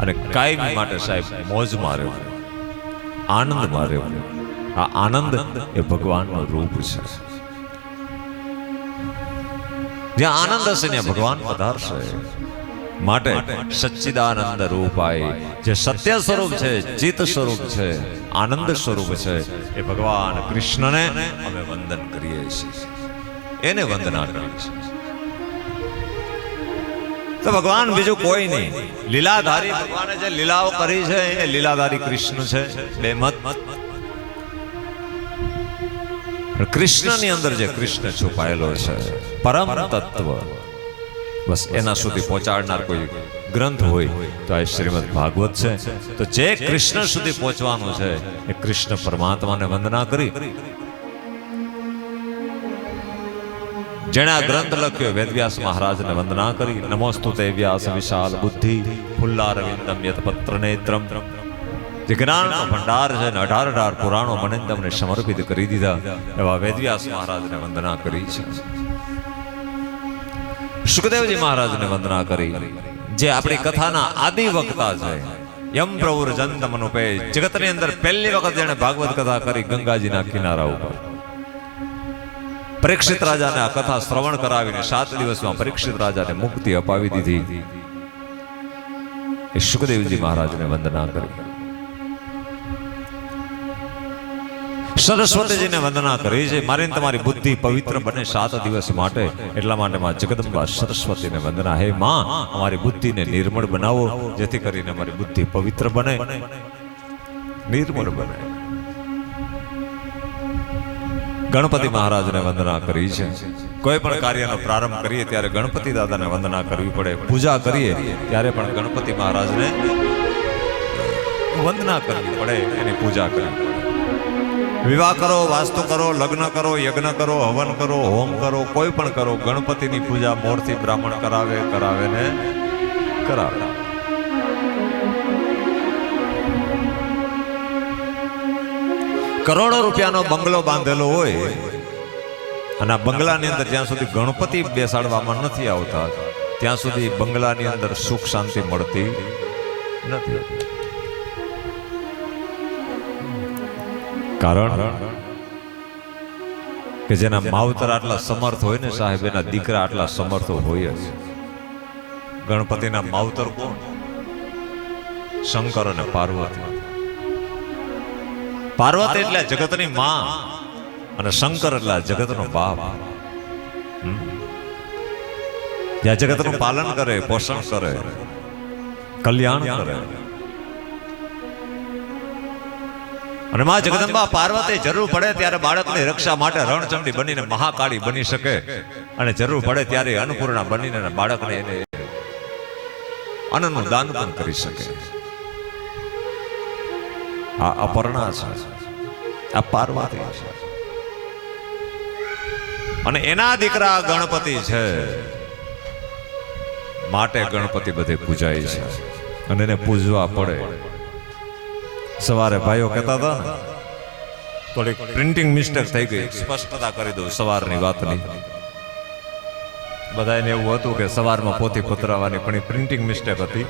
અને કાયમી માટે સાહેબ મોજમાં રહેવું, આનંદમાં રહેવું. આ આનંદ એ ભગવાનનું રૂપ છે. જ્યાં આનંદ હશે ત્યાં ભગવાન પધારશે. માટે સચ્ચિદાનંદ રૂપાય જે સત્ય સ્વરૂપ છે, ચિત્ત સ્વરૂપ છે, આનંદ સ્વરૂપ છે, એ ભગવાન કૃષ્ણને અમે વંદન કરીએ છીએ, એને વંદના કરીએ છીએ. તો ભગવાન બીજું કોઈ નહીં. લીલાધારી ભગવાને જે લીલાઓ કરી છે એ લીલાધારી કૃષ્ણ છે. બે મત. કૃષ્ણની અંદર જે કૃષ્ણ છુપાયેલો છે, પરમ તત્વ, બસ એના સુધી પહોંચાડનાર કોઈ ગ્રંથ હોય તો આ શ્રીમદ ભાગવત છે. તો જે કૃષ્ણ સુધી પહોંચવાનું છે એ કૃષ્ણ પરમાત્માને વંદના કરી. જેણે આ ગ્રંથ લખ્યો વેદવ્યાસ મહારાજને વંદના કરી. નમોસ્તુતે વ્યાસ વિશાલ બુદ્ધિ ફુલ્લારવિંદમ યત પત્ર નેત્રમ. જે જ્ઞાનનો ભંડાર છે ને 18 પુરાણો મને તમને સમર્પિત કરી દીધા એવા વેદવ્યાસ મહારાજને વંદના કરી છે. સુખદેવજી મહારાજને વંદના કરી, જે આપણી કથાના આદિ વક્તા છે. યમ પ્રવૃજંત મનુપે. જગતની અંદર પહેલી વખત જેણે ભાગવત કથા કરી ગંગાજીના કિનારા ઉપર. પરીક્ષિત રાજાને આ કથા શ્રવણ કરાવીને 7 દિવસમાં પરીક્ષિત રાજાને મુક્તિ અપાવી દીધી. એ સુખદેવજી મહારાજને વંદના કરી. સરસ્વતીજીને વંદના કરી છે. મારી તમારી બુદ્ધિ પવિત્ર બને 7 દિવસ માટે, એટલા માટે માં જગદંબા સરસ્વતીને વંદના. હે માં, અમારી બુદ્ધિને નિર્મળ બનાવો, જેથી કરીને અમારી બુદ્ધિ પવિત્ર બને, નિર્મળ બને. ગણપતિ મહારાજને વંદના કરી છે. કોઈ પણ કાર્યનો પ્રારંભ કરીએ ત્યારે ગણપતિ દાદાને વંદના કરવી પડે. પૂજા કરીએ ત્યારે પણ ગણપતિ મહારાજને વંદના કરવી પડે, એની પૂજા કરવી પડે. વિવાહ કરો, વાસ્તુ કરો, લગ્ન કરો, યજ્ઞ કરો, હવન કરો, હોમ કરો, કોઈ પણ કરો, ગણપતિની પૂજા મોરથી બ્રાહ્મણ કરાવે ને કરાવે. કરોડો રૂપિયાનો બંગલો બાંધેલો હોય અને આ બંગલાની અંદર જ્યાં સુધી ગણપતિ બેસાડવામાં નથી આવતા ત્યાં સુધી બંગલાની અંદર સુખ શાંતિ મળતી નથી. કારણ કે જેના માવતર આટલા સમર્થ હોય ને સાહેબ, એના દીકરા આટલા સમર્થ હોય જ. ગણપતિના માવતર કોણ? શંકર અને પાર્વતી. પાર્વતી એટલે જગતની માં અને શંકર એટલે જગતનો બાપ. જે આ જગતનું પાલન કરે, પોષણ કરે, કલ્યાણ કરે. અને માં જગદંબા પાર્વતી જરૂર પડે ત્યારે બાળકની રક્ષા માટે રણચંડી બનીને મહાકાળી બની શકે, અને જરૂર પડે ત્યારે અન્નપૂર્ણા બનીને બાળકને એને અન્નનું દાન પણ કરી શકે. આ અપર્ણા છે, આ પાર્વતી છે, અને એના દીકરા ગણપતિ છે. માટે ગણપતિ બધે પૂજાય છે, અને એને પૂજવા પડે. સવારે ભાઈઓ કહેતા હતા ને, થોડીક પ્રિન્ટિંગ મિસ્ટેક થઈ ગઈ, સ્પષ્ટતા કરી દઉં સવારની વાતની. બધાને એવું હતું કે સવારમાં પોથી પધરાવવાની, પણ એ પ્રિન્ટિંગ મિસ્ટેક હતી.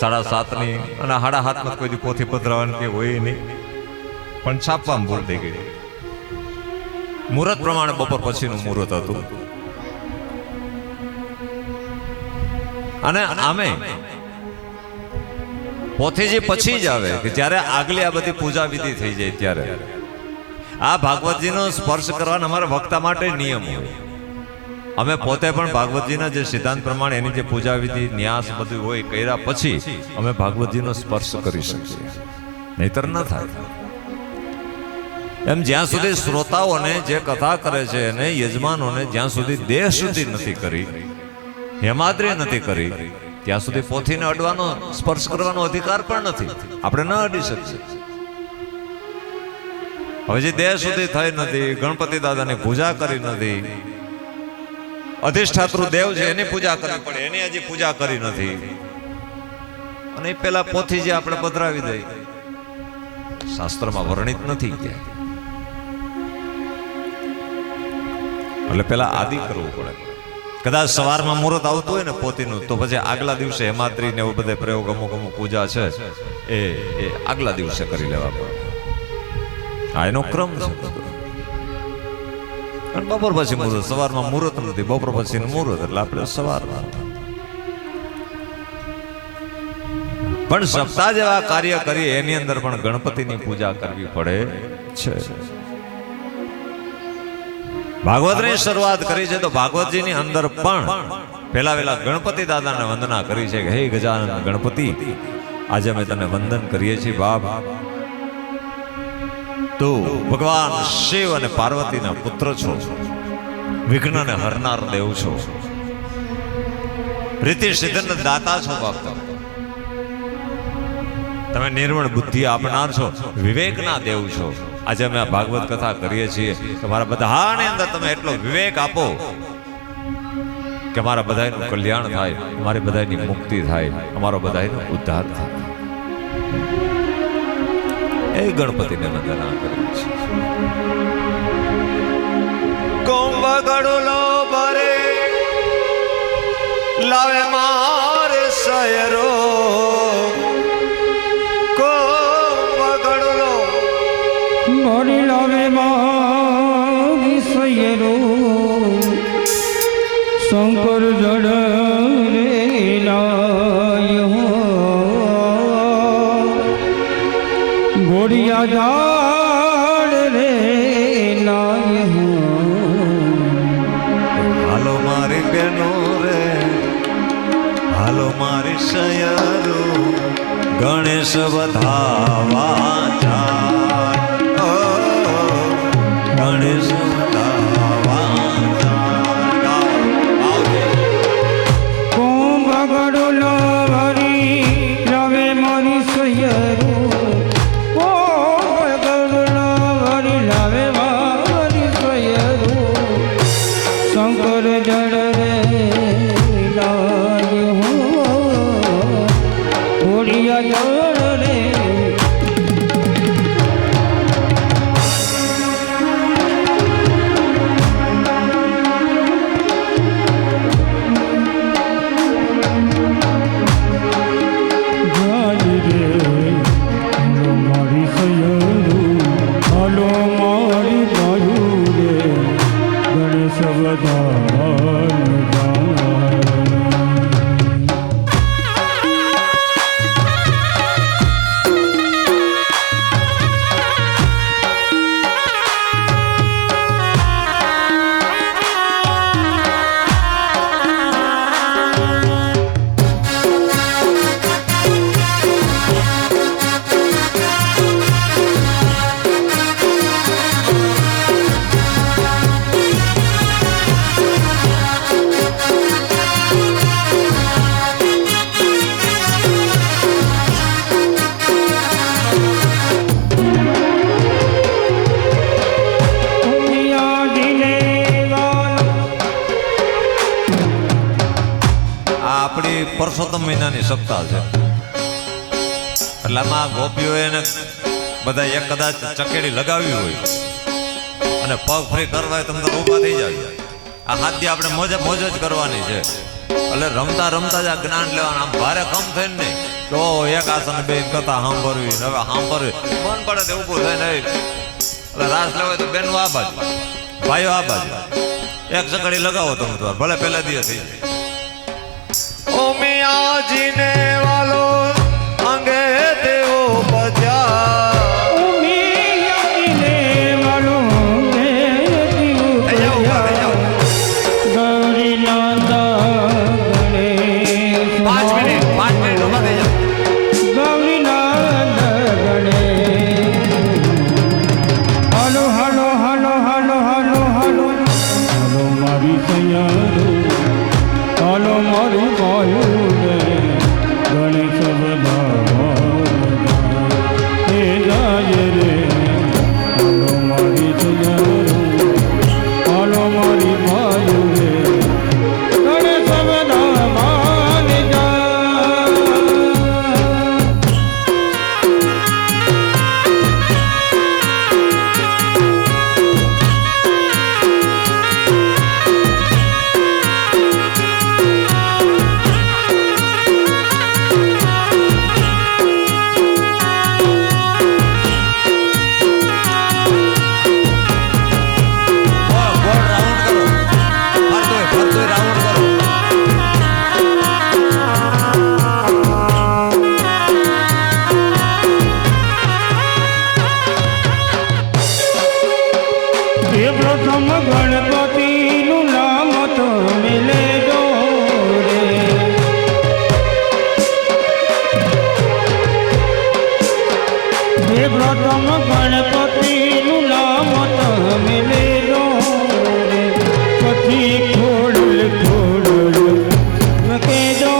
7:30 અને 7:30 કોઈ પોથી પધરાવવાની કે હોય નહીં, પણ છાપવામાં ભૂલ થઈ ગઈ. મુહૂર્ત પ્રમાણે બપોર પછીનું મુહૂર્ત હતું. અને આમે પોથીજી પછી જ આવે કે જ્યારે આગલી આ બધી પૂજા વિધિ થઈ જાય ત્યારે આ ભાગવતજીનો સ્પર્શ કરવાનો અમારા વક્તા માટે નિયમ હોય. અમે પોતે પણ ભાગવતજીના જે સિદ્ધાંત પ્રમાણે એની જે પૂજા વિધિ ન્યાસ બધું હોય કર્યા પછી અમે ભાગવતજીનો સ્પર્શ કરી શકીએ, નહીતર ન થાય. એમ જ્યાં સુધી શ્રોતાઓને જે કથા કરે છે અને યજમાનોને જ્યાં સુધી દેહ સુધી નથી કરી, હેમાદ્રી નથી કરી, ત્યાં સુધી પોથીને અડવાનો, સ્પર્શ કરવાનો અધિકાર પણ નથી. આપણે ન અડી શકીએ. હવે જે દેહ સુધી થઈ નથી, ગણપતિ દાદાની પૂજા કરી નથી, અધિષ્ઠાતૃ દેવ છે એની પૂજા કરવી પડે, એની હજી પૂજા કરી નથી, અને એ પેલા પોથી જે આપણે પધરાવી દઈ, શાસ્ત્રમાં વર્ણિત નથી ક્યાંય. એટલે પેલા આદિ કરવું પડે. કદાચ સવારમાં મુહૂર્ત આવતું હોય ને પોતીનું, તો પછી આગલા દિવસે હેમાદ્રી ને એવું બધે પ્રયોગ અમુક પૂજા છે એ આગલા દિવસે કરી લેવા પડે. આ એનો ક્રમ છે. અને બપોર પછી મુહૂર્ત, સવારમાં મુહૂર્ત નથી, બપોર પછીનું મુહૂર્ત, એટલે આપણે સવારમાં. પણ સપ્તાહ જેવા કાર્ય કરીએ એની અંદર પણ ગણપતિની પૂજા કરવી પડે છે. ભાગવતની શરૂઆત કરી છે તો ભાગવતજીની અંદર પણ પેલા ગણપતિ દાદાને વંદના કરી છે કે હે ગજાનન ગણપતિ, આજે અમે તને વંદન કરીએ છીએ બાપ. તું ભગવાન શિવ અને પાર્વતીના પુત્ર છો, વિઘ્નને હરનાર દેવ છો, રીતિ સિદ્ધિના દાતા છો બાપ. તમે નિર્મળ બુદ્ધિ આપનાર છો, વિવેકના દેવ છો. આજે અમે આ ભાગવત કથા કરીએ છીએ, તમારા બધાની અંદર તમે એટલો વિવેક આપો કે અમારા બધાનું કલ્યાણ થાય, અમારી બધાની મુક્તિ થાય, અમારો બધાનો ઉદ્ધાર થાય. એ ગણપતિને વંદના કરીએ છીએ. કુંભ ગડુલો ભરે લાવે મારે સયરો, મારી લાવે મારી સૈયરો, શંકર જડ રે લાય હો, ઘોડિયા ઝાડ રે લાય હો. હાલો મારી બેનો રે, હાલો મારી સયરો, ગણેશ વધાવા પરસોત્તમ મહિનાની સપ્તાહ છે. એટલે આમાં ગોપીઓ એને બધા એક કદાચ ચકેડી લગાવી હોય અને પગ ફ્રી કરવા હોય તમને ઊભા થઈ જાય. આ હાથ દી આપણે મોજ જ કરવાની છે. એટલે રમતા રમતા જ આ જ્ઞાન લેવાનું. આમ ભારે કમ થઈને નહીં તો એક આસન બે કરતા સાંભળવી હવે સાંભળવી મન પડે તે ઊભું થાય નહીં. એટલે રાસ લેવાય તો બેનો આ બાજુ ભાઈઓ આ બાજુ એક ચકડી લગાવો તમે તો ભલે પહેલા દિવસ થઈ જાય. ઓ મિયાજીને વાલો અંગે તેઓ બજા ઉમિયાજીને વાલો અંગે તેઓ બજા. ગૌરી નાંદા ગણેશ 5 મિનિટ ઉભા થઈ જાઓ. ગૌરી નાંદા ગણેશ. હાલો હાલો હાલો હાલો હાલો હાલો હાલો મારી સૈયારો, હાલો મારું ગાયું રે ગણેશ બધા હે જાય રે. હાલો મારી સૈયારો, હાલો મારી ગાયું રે ગણેશ બધા માન જાય. ગોળ રાઉન્ડ કરો. ફરતોય રાઉન્ડ કરો. એ પ્રથમ ગણપતિનું નામ તો લેજો રે. એ પ્રથમ ગણપતિનું નામ તમે લેજો રે. પછી ખોડલ ખોડલ કહેજો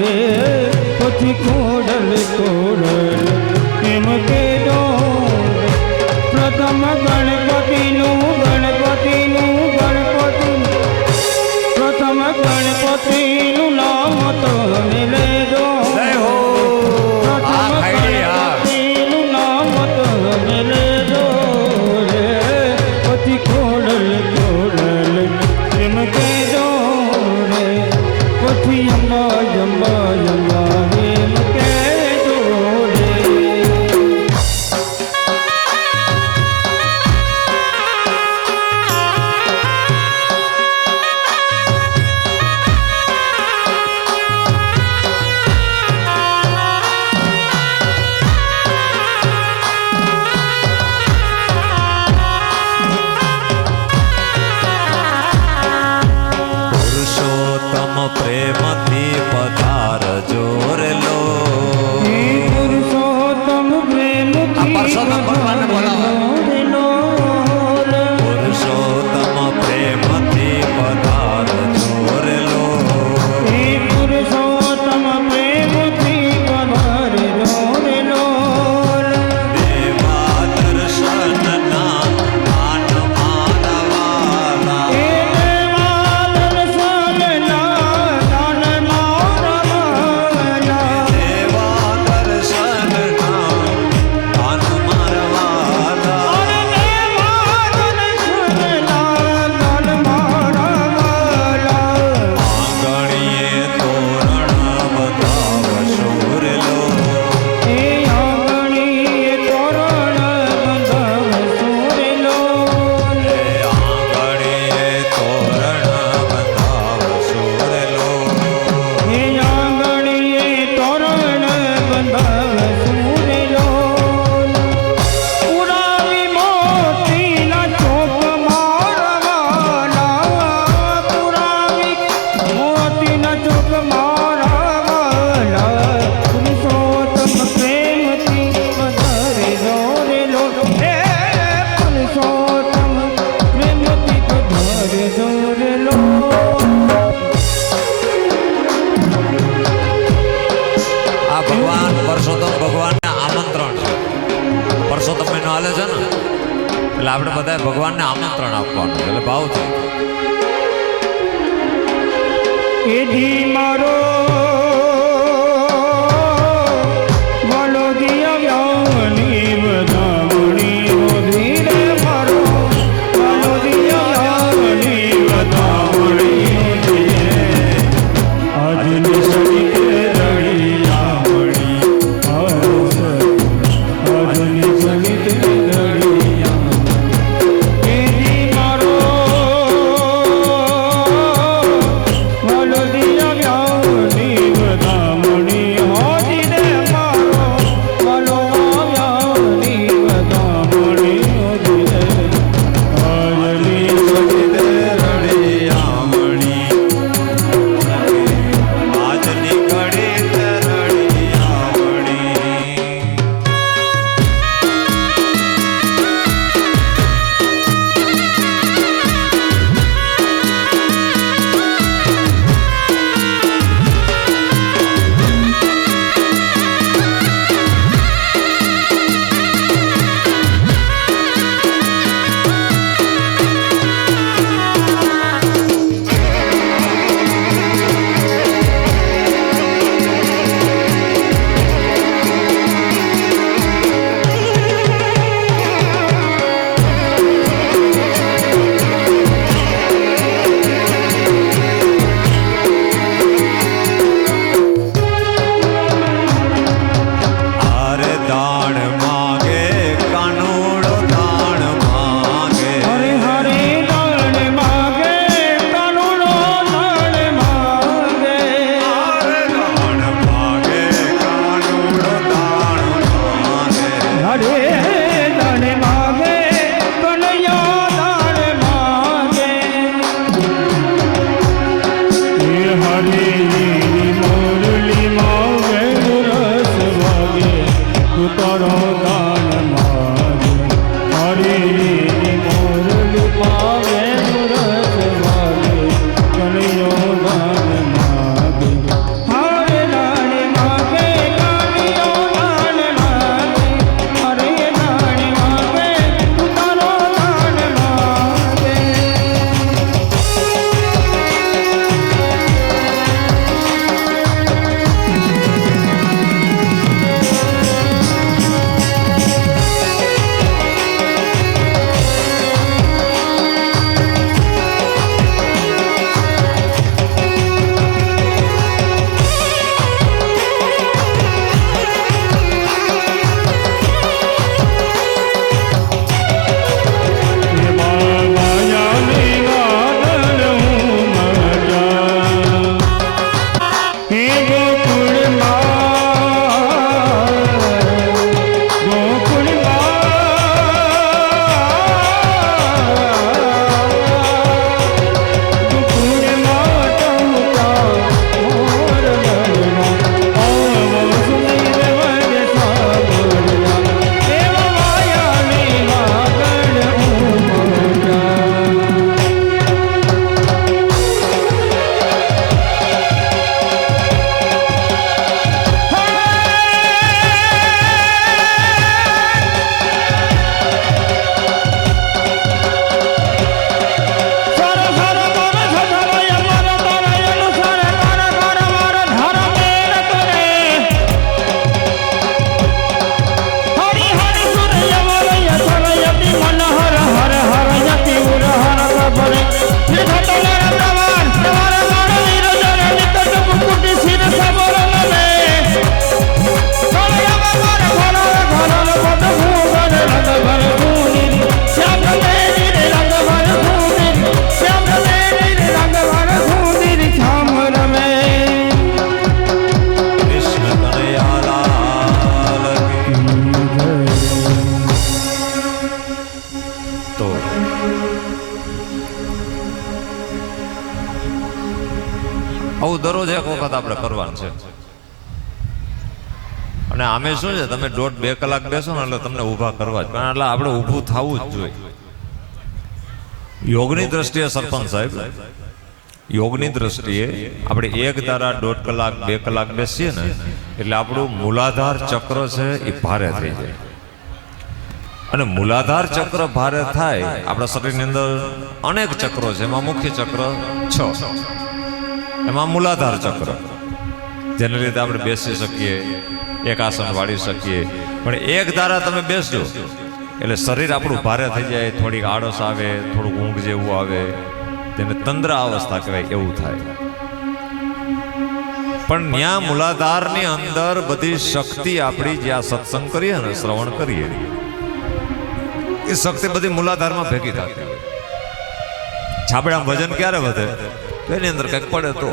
રે. પછી ખોડલ ખોડલ એમ કહેજો રે. પ્રથમ ગણપતિનું પ્રથમ ગણપતિનું નામ તમે લેજો. જય હો. પ્રથમ આ ખાઈ આ. ગણપતિનું નામ તમે લેજો રે. પછી ખોડલ ખોડલ એમ કહેજો રે. પછી અંબા અંબા અંબા એમ કહેજો રે. પુરુષોત્તમ પ્રેમથી પધારજો રે લો. હે પુરુષોત્તમ પ્રેમથી આ પરસોત્તમ ભગવાનને બોલાવો. લોલ. પુરુષોત્તમ પ્રેમથી પધારજો રે લો. હે પુરુષોત્તમ પ્રેમથી પધારજો રે લોલ. દેવા દર્શનના માન માનવાલા. હે દેવા દર્શનના દાન મારવાલા. દેવા દર્શનના માન મારવાલા. અરે દેવા દર્શનના દાન મારવાલા. આંગણીએ તોરણ બતાવશો રે લો. હે આંગણીએ તોરણ બંધાવશો રે લોલ. આંગણીએ તોરણ બતાવશો રે લો. હે આંગણીએ તોરણ બંધાવશો રે લોલ. પુરાવી મોતીના ચોક મારવાલા. પુરાવી મોતીના ચોક મારવાલા. પુરુષોત્તમ પ્રેમથી પધારજો રે લોલ. હે પુરુષોત્તમ પ્રેમથી પધારજો રે લોલ. આ ભગવાન પરસોત્તમ ભગવાનને આમંત્રણ છે. પરસોત્તમ મહિનો હાલે છે ને એટલે આપણે બધા ભગવાનને આમંત્રણ આપવાનું એટલે ભાવથી. એથી મારો આવું દરરોજ એક વખત આપણે કરવાનું છે. અને આમે શું છે, તમે 1.5-2 કલાક બેસો ને એટલે તમને ઊભા કરવા જ, પણ એટલે આપણે ઊભું થવું જ જોઈએ. યોગની દ્રષ્ટિએ સરપંચ સાહેબ, યોગની દ્રષ્ટિએ આપણે 1 ધારા 1.5 કલાક 2 કલાક બેસીએ ને એટલે આપણું મૂલાધાર ચક્ર છે એ ભારે થઈ જાય. અને મૂલાધાર ચક્ર ભારે થાય, આપણા શરીરની અંદર અનેક ચક્રો છે, એમાં મુખ્ય ચક્ર 6, એમાં મૂલાધાર ચક્ર, જેને લીધે આપણે બેસી શકીએ, એક આસન વાળી શકીએ. પણ 1 ધારા તમે બેસજો એટલે શરીર આપણું ભારે થઈ જાય, થોડીક આળસ આવે, થોડુંક ઊંઘ જેવું આવે, તેને તંદ્ર અવસ્થા કહેવાય, એવું થાય. પણ ત્યાં મૂલાધારની અંદર બધી શક્તિ આપણી, જ્યાં સત્સંગ કરીએ ને, શ્રવણ કરીએ, એ શક્તિ બધી મૂલાધારમાં ભેગી થતી હોય. છાબડામાં વજન ક્યારે વધે? તો એની અંદર કંઈક પડે તો.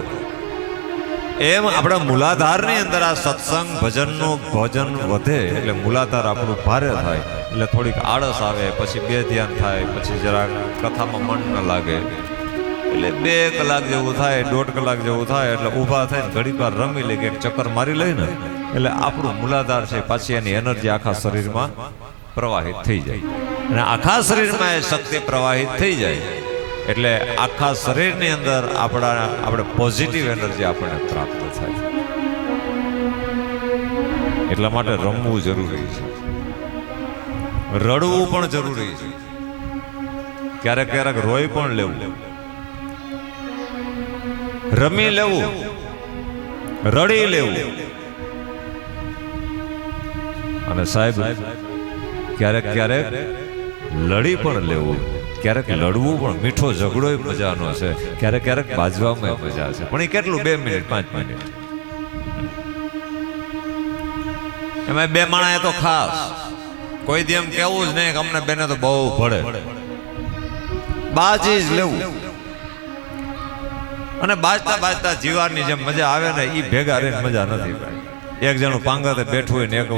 એમ આપણા મૂલાધારની અંદર આ સત્સંગ ભજનનું ભોજન વધે એટલે મૂલાધાર આપણું ભારે થાય, એટલે થોડીક આળસ આવે, પછી બે ધ્યાન થાય, પછી જરાક કથામાં મન ન લાગે, એટલે 2 કલાક જેવું થાય, 1.5 કલાક જેવું થાય, એટલે ઊભા થઈને ઘડીક વાર રમી લે, એક ચક્કર મારી લઈને એટલે આપણું મૂલાધાર છે પાછી એની એનર્જી આખા શરીરમાં પ્રવાહિત થઈ જાય. અને આખા શરીરમાં એ શક્તિ પ્રવાહિત થઈ જાય એટલે આખા શરીરની અંદર આપણે પોઝિટિવ એનર્જી આપણને પ્રાપ્ત થાય. એટલા માટે રમવું જરૂરી છે, રડવું પણ જરૂરી છે, ક્યારેક ક્યારેક રોઈ પણ લેવું, રમી લેવું, રડી લેવું. અને સાહેબ ક્યારેક ક્યારેક લડી પણ લેવું, ક્યારેક લડવું પણ. મીઠો ઝઘડો મજાનો છે, ક્યારેક ક્યારેક બાજવામાં મજા છે, પણ એ કેટલું 2 મિનિટ 5 મિનિટ. એમાં 2 માણા તો ખાસ કોઈ દી એમ કેવું જ નહીં કે અમને બેને તો બહુ ભળે, બાજી જ લેવું. અને બાજતા બાજતા જીવાની જેમ મજા આવે ને, એ ભેગા રહીને મજા નથી ભાઈ. એક જણું પાંગતે બેઠું હોય ને, એક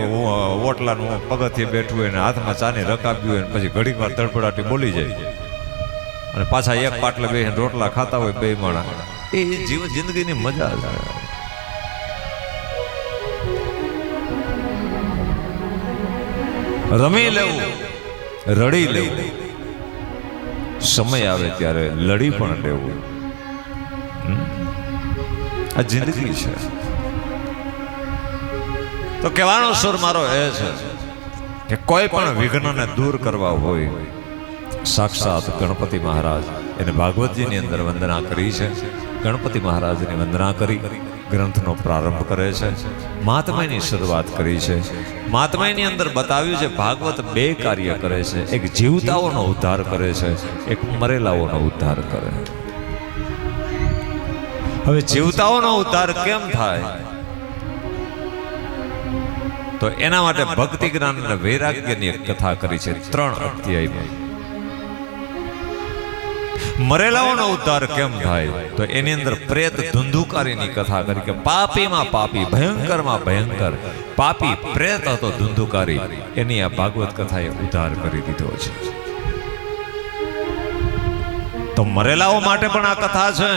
ઓટલાનું પગથિયે બેઠું હોય ને, હાથમાં ચાની રકાબ્યું હોય ને, પછી ઘડીક વાર તડપડાટી બોલી જાય અને પાછા એક પાટલે બેસીને રોટલા ખાતા હોય 2 માણા. એ જિંદગીની મજા છે. રમી લેવું, રડી લેવું, સમય આવે ત્યારે લડી પણ લેવું. આ જિંદગી છે. તો કહેવાનો સુર મારો એ છે કે કોઈ પણ વિઘ્નને દૂર કરવા હોય, સાક્ષાત ગણપતિ મહારાજ, એને ભાગવતજીની અંદર વંદના કરી છે. ગણપતિ મહારાજની વંદના કરી ગ્રંથનો પ્રારંભ કરે છે, મહાત્મ્યની શરૂઆત કરી છે. મહાત્મ્યની અંદર બતાવ્યું છે ભાગવત 2 કાર્ય કરે છે, એક જીવતાઓનો ઉદ્ધાર કરે છે, એક મરેલાઓનો ઉદ્ધાર કરે. હવે જીવતાઓનો ઉદ્ધાર કેમ થાય? તો એના માટે ભક્તિ જ્ઞાન અને વૈરાગ્યની એક કથા કરી છે 3 અધ્યાયમાં. મરેલાઓનો ઉદ્ધાર કેમ થાય? તો એની અંદર પ્રેત ધુંધુકારીની કથા કરી કે પાપીમાં પાપી, ભયંકરમાં ભયંકર પાપી પ્રેત હતો ધુંધુકારી, એની આ ભાગવત કથાએ ઉદ્ધાર કરી દીધો છે. તો મરેલાઓ માટે પણ આ કથા છે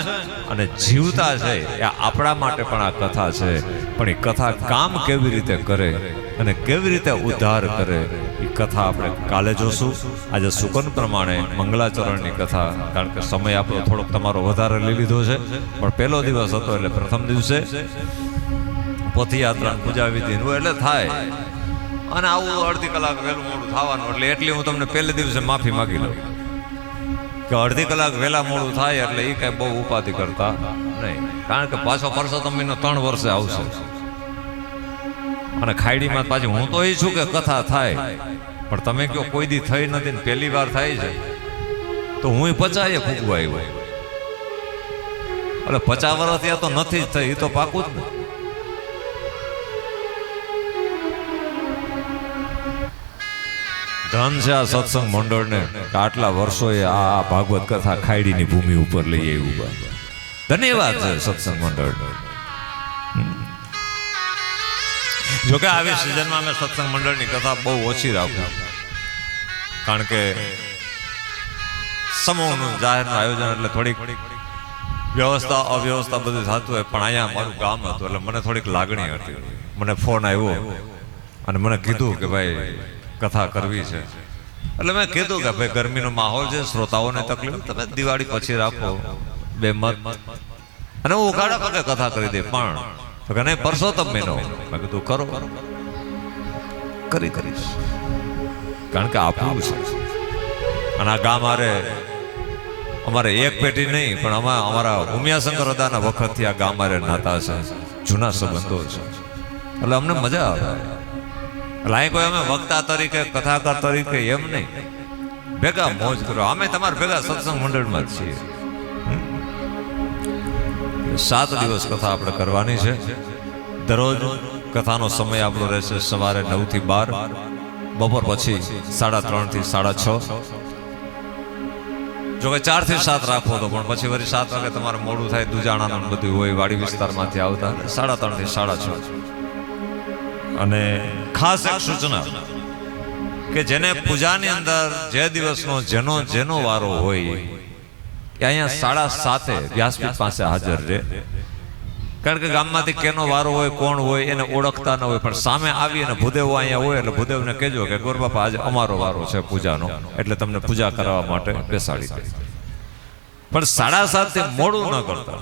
અને જીવતા છે એ આપણા માટે પણ આ કથા છે. પણ એ કથા કામ કેવી રીતે કરે અને કેવી રીતે ઉદ્ધાર કરે એ કથા આપણે કાલે જોશું. આજે સુકન પ્રમાણે મંગલાચરણની કથા, કારણ કે સમય આપણો થોડોક તમારો વધારે લઈ લીધો છે, પણ પહેલો દિવસ હતો એટલે પ્રથમ દિવસે પોથીયાત્રા પૂજા વિધિ એટલે થાય, અને આવું અડધી કલાક વહેલું મોડું થવાનું, એટલે એટલી હું તમને પહેલે દિવસે માફી માગી લઉં કે અડધી કલાક વહેલા મોડું થાય એટલે એ કઈ બહુ ઉપાધિ કરતા નહીં, કારણ કે પાછો પરસોત્તમ મહિનો 3 વર્ષે આવશે. અને ખાયડીમાં પાછી હું તો એ છું કે કથા થાય, પણ તમે કહો કોઈ દી થઈ નથી ને પહેલી વાર થાય છે, તો હું 50 ફૂગવા આવ્યો, એટલે 50 વર્ષ ત્યાં તો નથી જ થઈ, એ તો પાકું જ ને. ધન છે આ સત્સંગ મંડળને આટલા વર્ષોએ આ ભાગવત કથા ખાયડીની ભૂમિ ઉપર લઈ આવ્યું. ધન્યવાદ છે સત્સંગ મંડળને. જોકે આવી સિઝનમાં અમે સત્સંગ મંડળની કથા બહુ ઓછી રાખું, કારણ કે સમૂહનું જાહેરનું આયોજન એટલે થોડીક વ્યવસ્થા અવ્યવસ્થા બધું થતું હોય, પણ અહીંયા મારું ગામ હતું એટલે મને થોડીક લાગણી હતી. મને ફોન આવ્યો અને મને કીધું કે ભાઈ કથા કરવી છે. એટલે મેં કીધું કે ભાઈ ગરમીનો માહોલ છે, શ્રોતાઓને તકલીફ, તમે દિવાળી પછી રાખો, બે મત, અને હું ઉઘાડા પગે કથા કરી દે. પણ તો કે નહીં, પરસોત્તમ મહિનો. મેં કીધું કરો, કરીશ, કારણ કે આપણું છે. અને આ ગામ અમારે એક પેઢી નહીં, પણ અમારા ઉમિયાશંકર દાદાના વખતથી આ ગામ નાતા છે, જૂના સંબંધો છે, એટલે અમને મજા આવે. એટલે અહીં કોઈ અમે વક્તા તરીકે, કથાકાર તરીકે એમ નહીં, ભેગા મોજ કરો. અમે તમારા ભેગા સત્સંગ મંડળમાં જ છીએ. 7 દિવસ કથા આપણે કરવાની છે. દરરોજ કથાનો સમય આપણો રહેશે સવારે 9 થી 12, બપોર પછી 3:30 થી 6:30. જો કે 4 થી 7 રાખવો તો, પણ પછી વળી 7 વાગે તમારે મોડું થાય, દુજાણાનું બધું હોય, વાડી વિસ્તારમાંથી આવતા, 3:30 થી 6:30. અને ખાસ એક સૂચના કે જેને પૂજાની અંદર જે દિવસનો જેનો વારો હોય એ અહીંયા 7:30 વ્યાસપીઠ પાસે હાજર રહે. કારણ કે ગામમાંથી કેનો વારો હોય, કોણ હોય એને ઓળખતા ન હોય, પણ સામે આવી અને ભૂદેવો અહીંયા હોય એટલે ભૂદેવને કહેજો કે ગોરબાપા આજે અમારો વારો છે પૂજાનો, એટલે તમને પૂજા કરવા માટે બેસાડી દે. પણ 7:30 થી મોડું ન કરતા.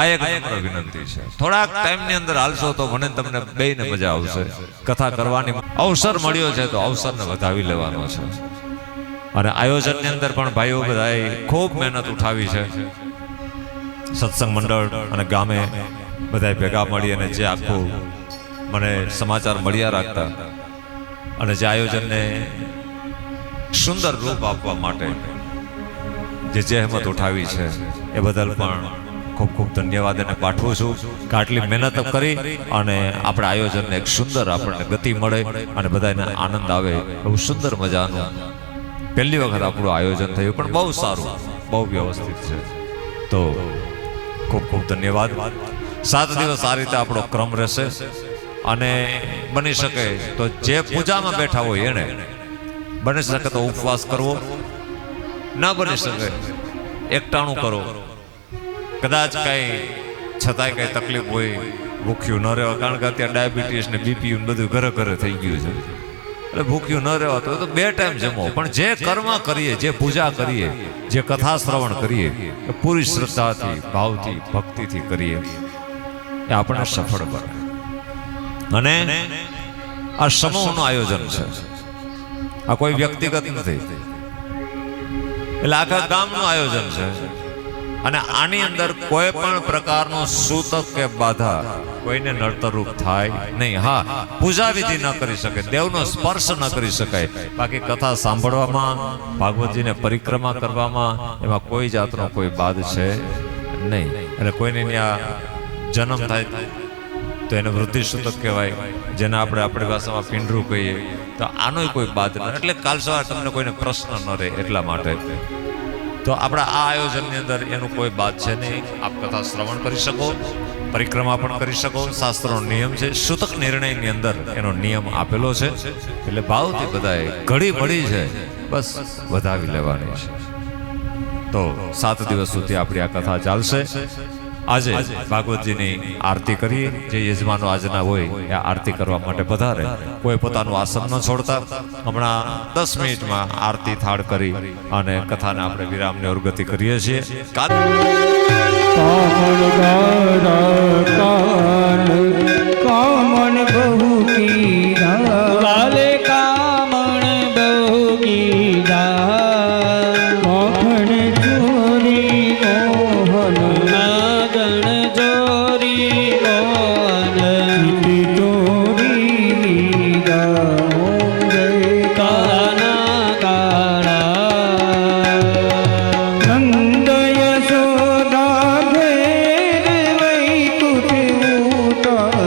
આ એક નમ્ર વિનંતી છે. થોડાક ટાઈમની અંદર હાલશો તો મને તમને બેયને મજા આવશે. કથા કરવાની અવસર મળ્યો છે તો અવસરને વધાવી લેવાનો છે. અને આયોજનની અંદર પણ ભાઈઓ બધાએ ખૂબ મહેનત ઉઠાવી છે. સત્સંગ મંડળ અને ગામે બધાએ ભેગા મળી અને જે આખું મને સમાચાર મળ્યા રાખતા અને જે આયોજનને સુંદર રૂપ આપવા માટે જે જહેમત ઉઠાવી છે એ બદલ પણ ખૂબ ખૂબ ધન્યવાદ એને પાઠવું છું. કે આટલી મહેનત કરી અને આપણે આયોજનને એક સુંદર આપણને ગતિ મળે અને બધાને આનંદ આવે એવું સુંદર મજાનું પહેલી વખત આપણું આયોજન થયું, પણ બહુ સારું, બહુ વ્યવસ્થિત છે. તો ખૂબ ખૂબ ધન્યવાદ. 7 દિવસ આ રીતે આપણો ક્રમ રહેશે. અને બની શકે તો જે પૂજામાં બેઠા હોય એને બની શકે તો ઉપવાસ કરવો, ના બની શકે એકટાણું કરો. કદાચ કઈ છતાંય કઈ તકલીફ હોય, ભૂખ્યું ન રહેવા, કારણ કે અત્યારે ડાયાબિટીસ ને બીપી બધું ઘરે ઘરે થઈ ગયું છે, એટલે ભૂખ્યું ન રહેવાતું તો 2 ટાઈમ જમો. પણ જે કર્મ કરીએ, જે પૂજા કરીએ, જે કથા શ્રવણ કરીએ એ પૂરી શ્રદ્ધાથી, ભાવથી, ભક્તિથી કરીએ એ આપણને સફળ બને. અને આ સમૂહનું આયોજન છે, આ કોઈ વ્યક્તિગત નથી, એટલે આખા ગામનું આયોજન છે. અને આની અંદર કોઈ પણ પ્રકારનો સૂતક કે બાધા કોઈને નડતરરૂપ થાય નહીં. હા, પૂજા વિધિ ન કરી શકે, દેવનો સ્પર્શ ન કરી શકાય, બાકી કથા સાંભળવામાં, ભાગવતજીને પરિક્રમા કરવામાં એમાં કોઈ જાતનો કોઈ બાદ છે નહીં. અને કોઈને ત્યાં જન્મ થાય તો એને વૃદ્ધિ સૂતક કહેવાય, જેને આપણે આપણી ભાષામાં પિંડરું કહીએ, તો આનોય કોઈ બાદ ન. એટલે કાલ સવારે તમને કોઈને પ્રશ્ન ન રહે એટલા માટે તો આપણા આ આયોજનની અંદર એનું કોઈ બાદ છે નહીં. આપ કથા શ્રવણ કરી શકો, પરિક્રમા પણ કરી શકો. શાસ્ત્રનો નિયમ છે, સૂતક નિર્ણયની અંદર એનો નિયમ આપેલો છે. એટલે ભાવથી બધાએ ઘડી મળી છે, બસ વધાવી લેવાની છે. તો 7 દિવસ સુધી આપણી આ કથા ચાલશે. આજે ભાગવતજીની આરતી કરીએ. જે યજમાનો આજના હોય એ આરતી કરવા માટે પધારે. કોઈ પોતાનું આસન ન છોડતા. હમણાં 10 મિનિટમાં આરતી થાળ કરી અને કથાને આપણે વિરામની ઓરગતિ કરીએ છીએ. કામણ બહુ કીધા, લાલે કામણ બહુ કીધા, મોહન ચોરી મોહન, નાગણ ચોરી મોહન, ચોરી લીધા મોંગે કાના કાળા, નંદ યશોદા ઘેર વૈકુંઠ ઉતાર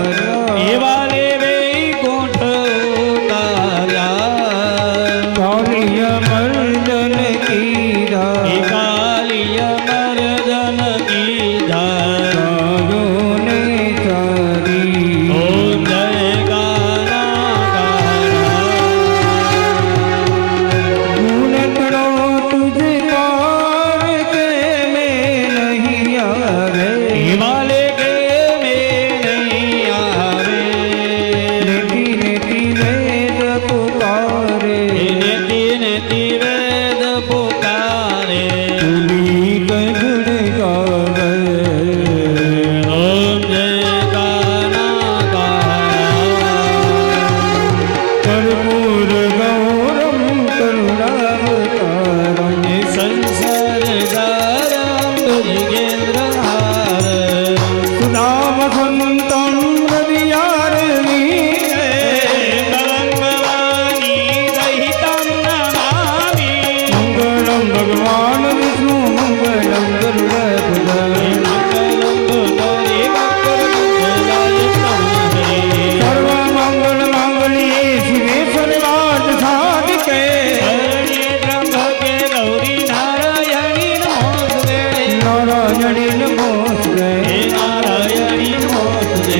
નારાયણી નમોસ્તે નારાયણી નમોસ્તે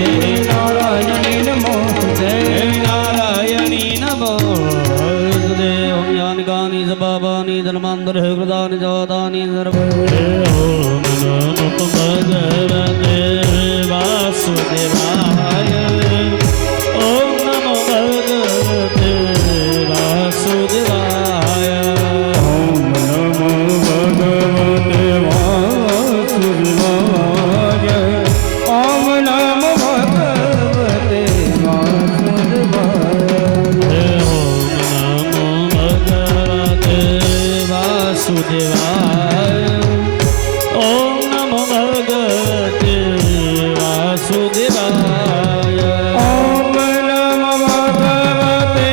નારાયણી નમોસ્તે નારાયણી નમોસ્તે ઓમ યાનિકાની સબાબાની ધર્માંતર હૃદાની જવાદાની સર્વ ઓમ નમો ભગવતે વાસુદેવાય ઓમ નમો ભગવતે વાસુદેવાય ઓમ નમો ભગવતે વાસુદેવાય ઓમ નમો ભગવતે વાસુદેવાય ઓમ નમો ભગવતે વાસુદેવાય ઓમ નમો ભગવતે વાસુદેવાય ઓમ નમો ભગવતે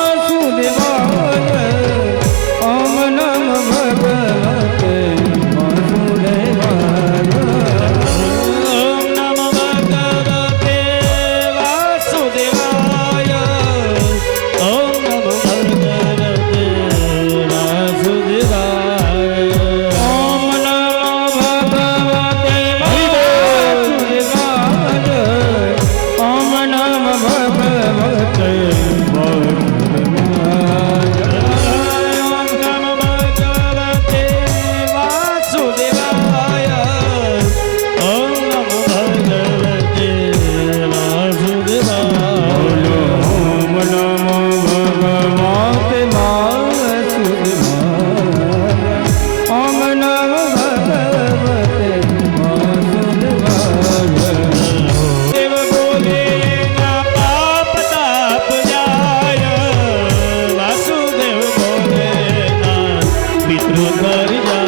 વાસુદેવાય ઓમ નમો ભગવતે વાસુદેવાય ઓમ નમો ભગવતે વાસુદેવાય ઓમ નમો ભગવતે વાસુદેવાય ઓમ નમો ભગવતે વાસુદેવાય ઓમ નમો ભગવતે વાસુદેવાય ઓમ નમો ભગવતે વાસુદેવાય ઓમ નમો ભગવતે વાસુદેવાય દેવ બોલે ના પાપ તાપ જાય વાસુદેવ બોલે ના પિતૃ કરી જાય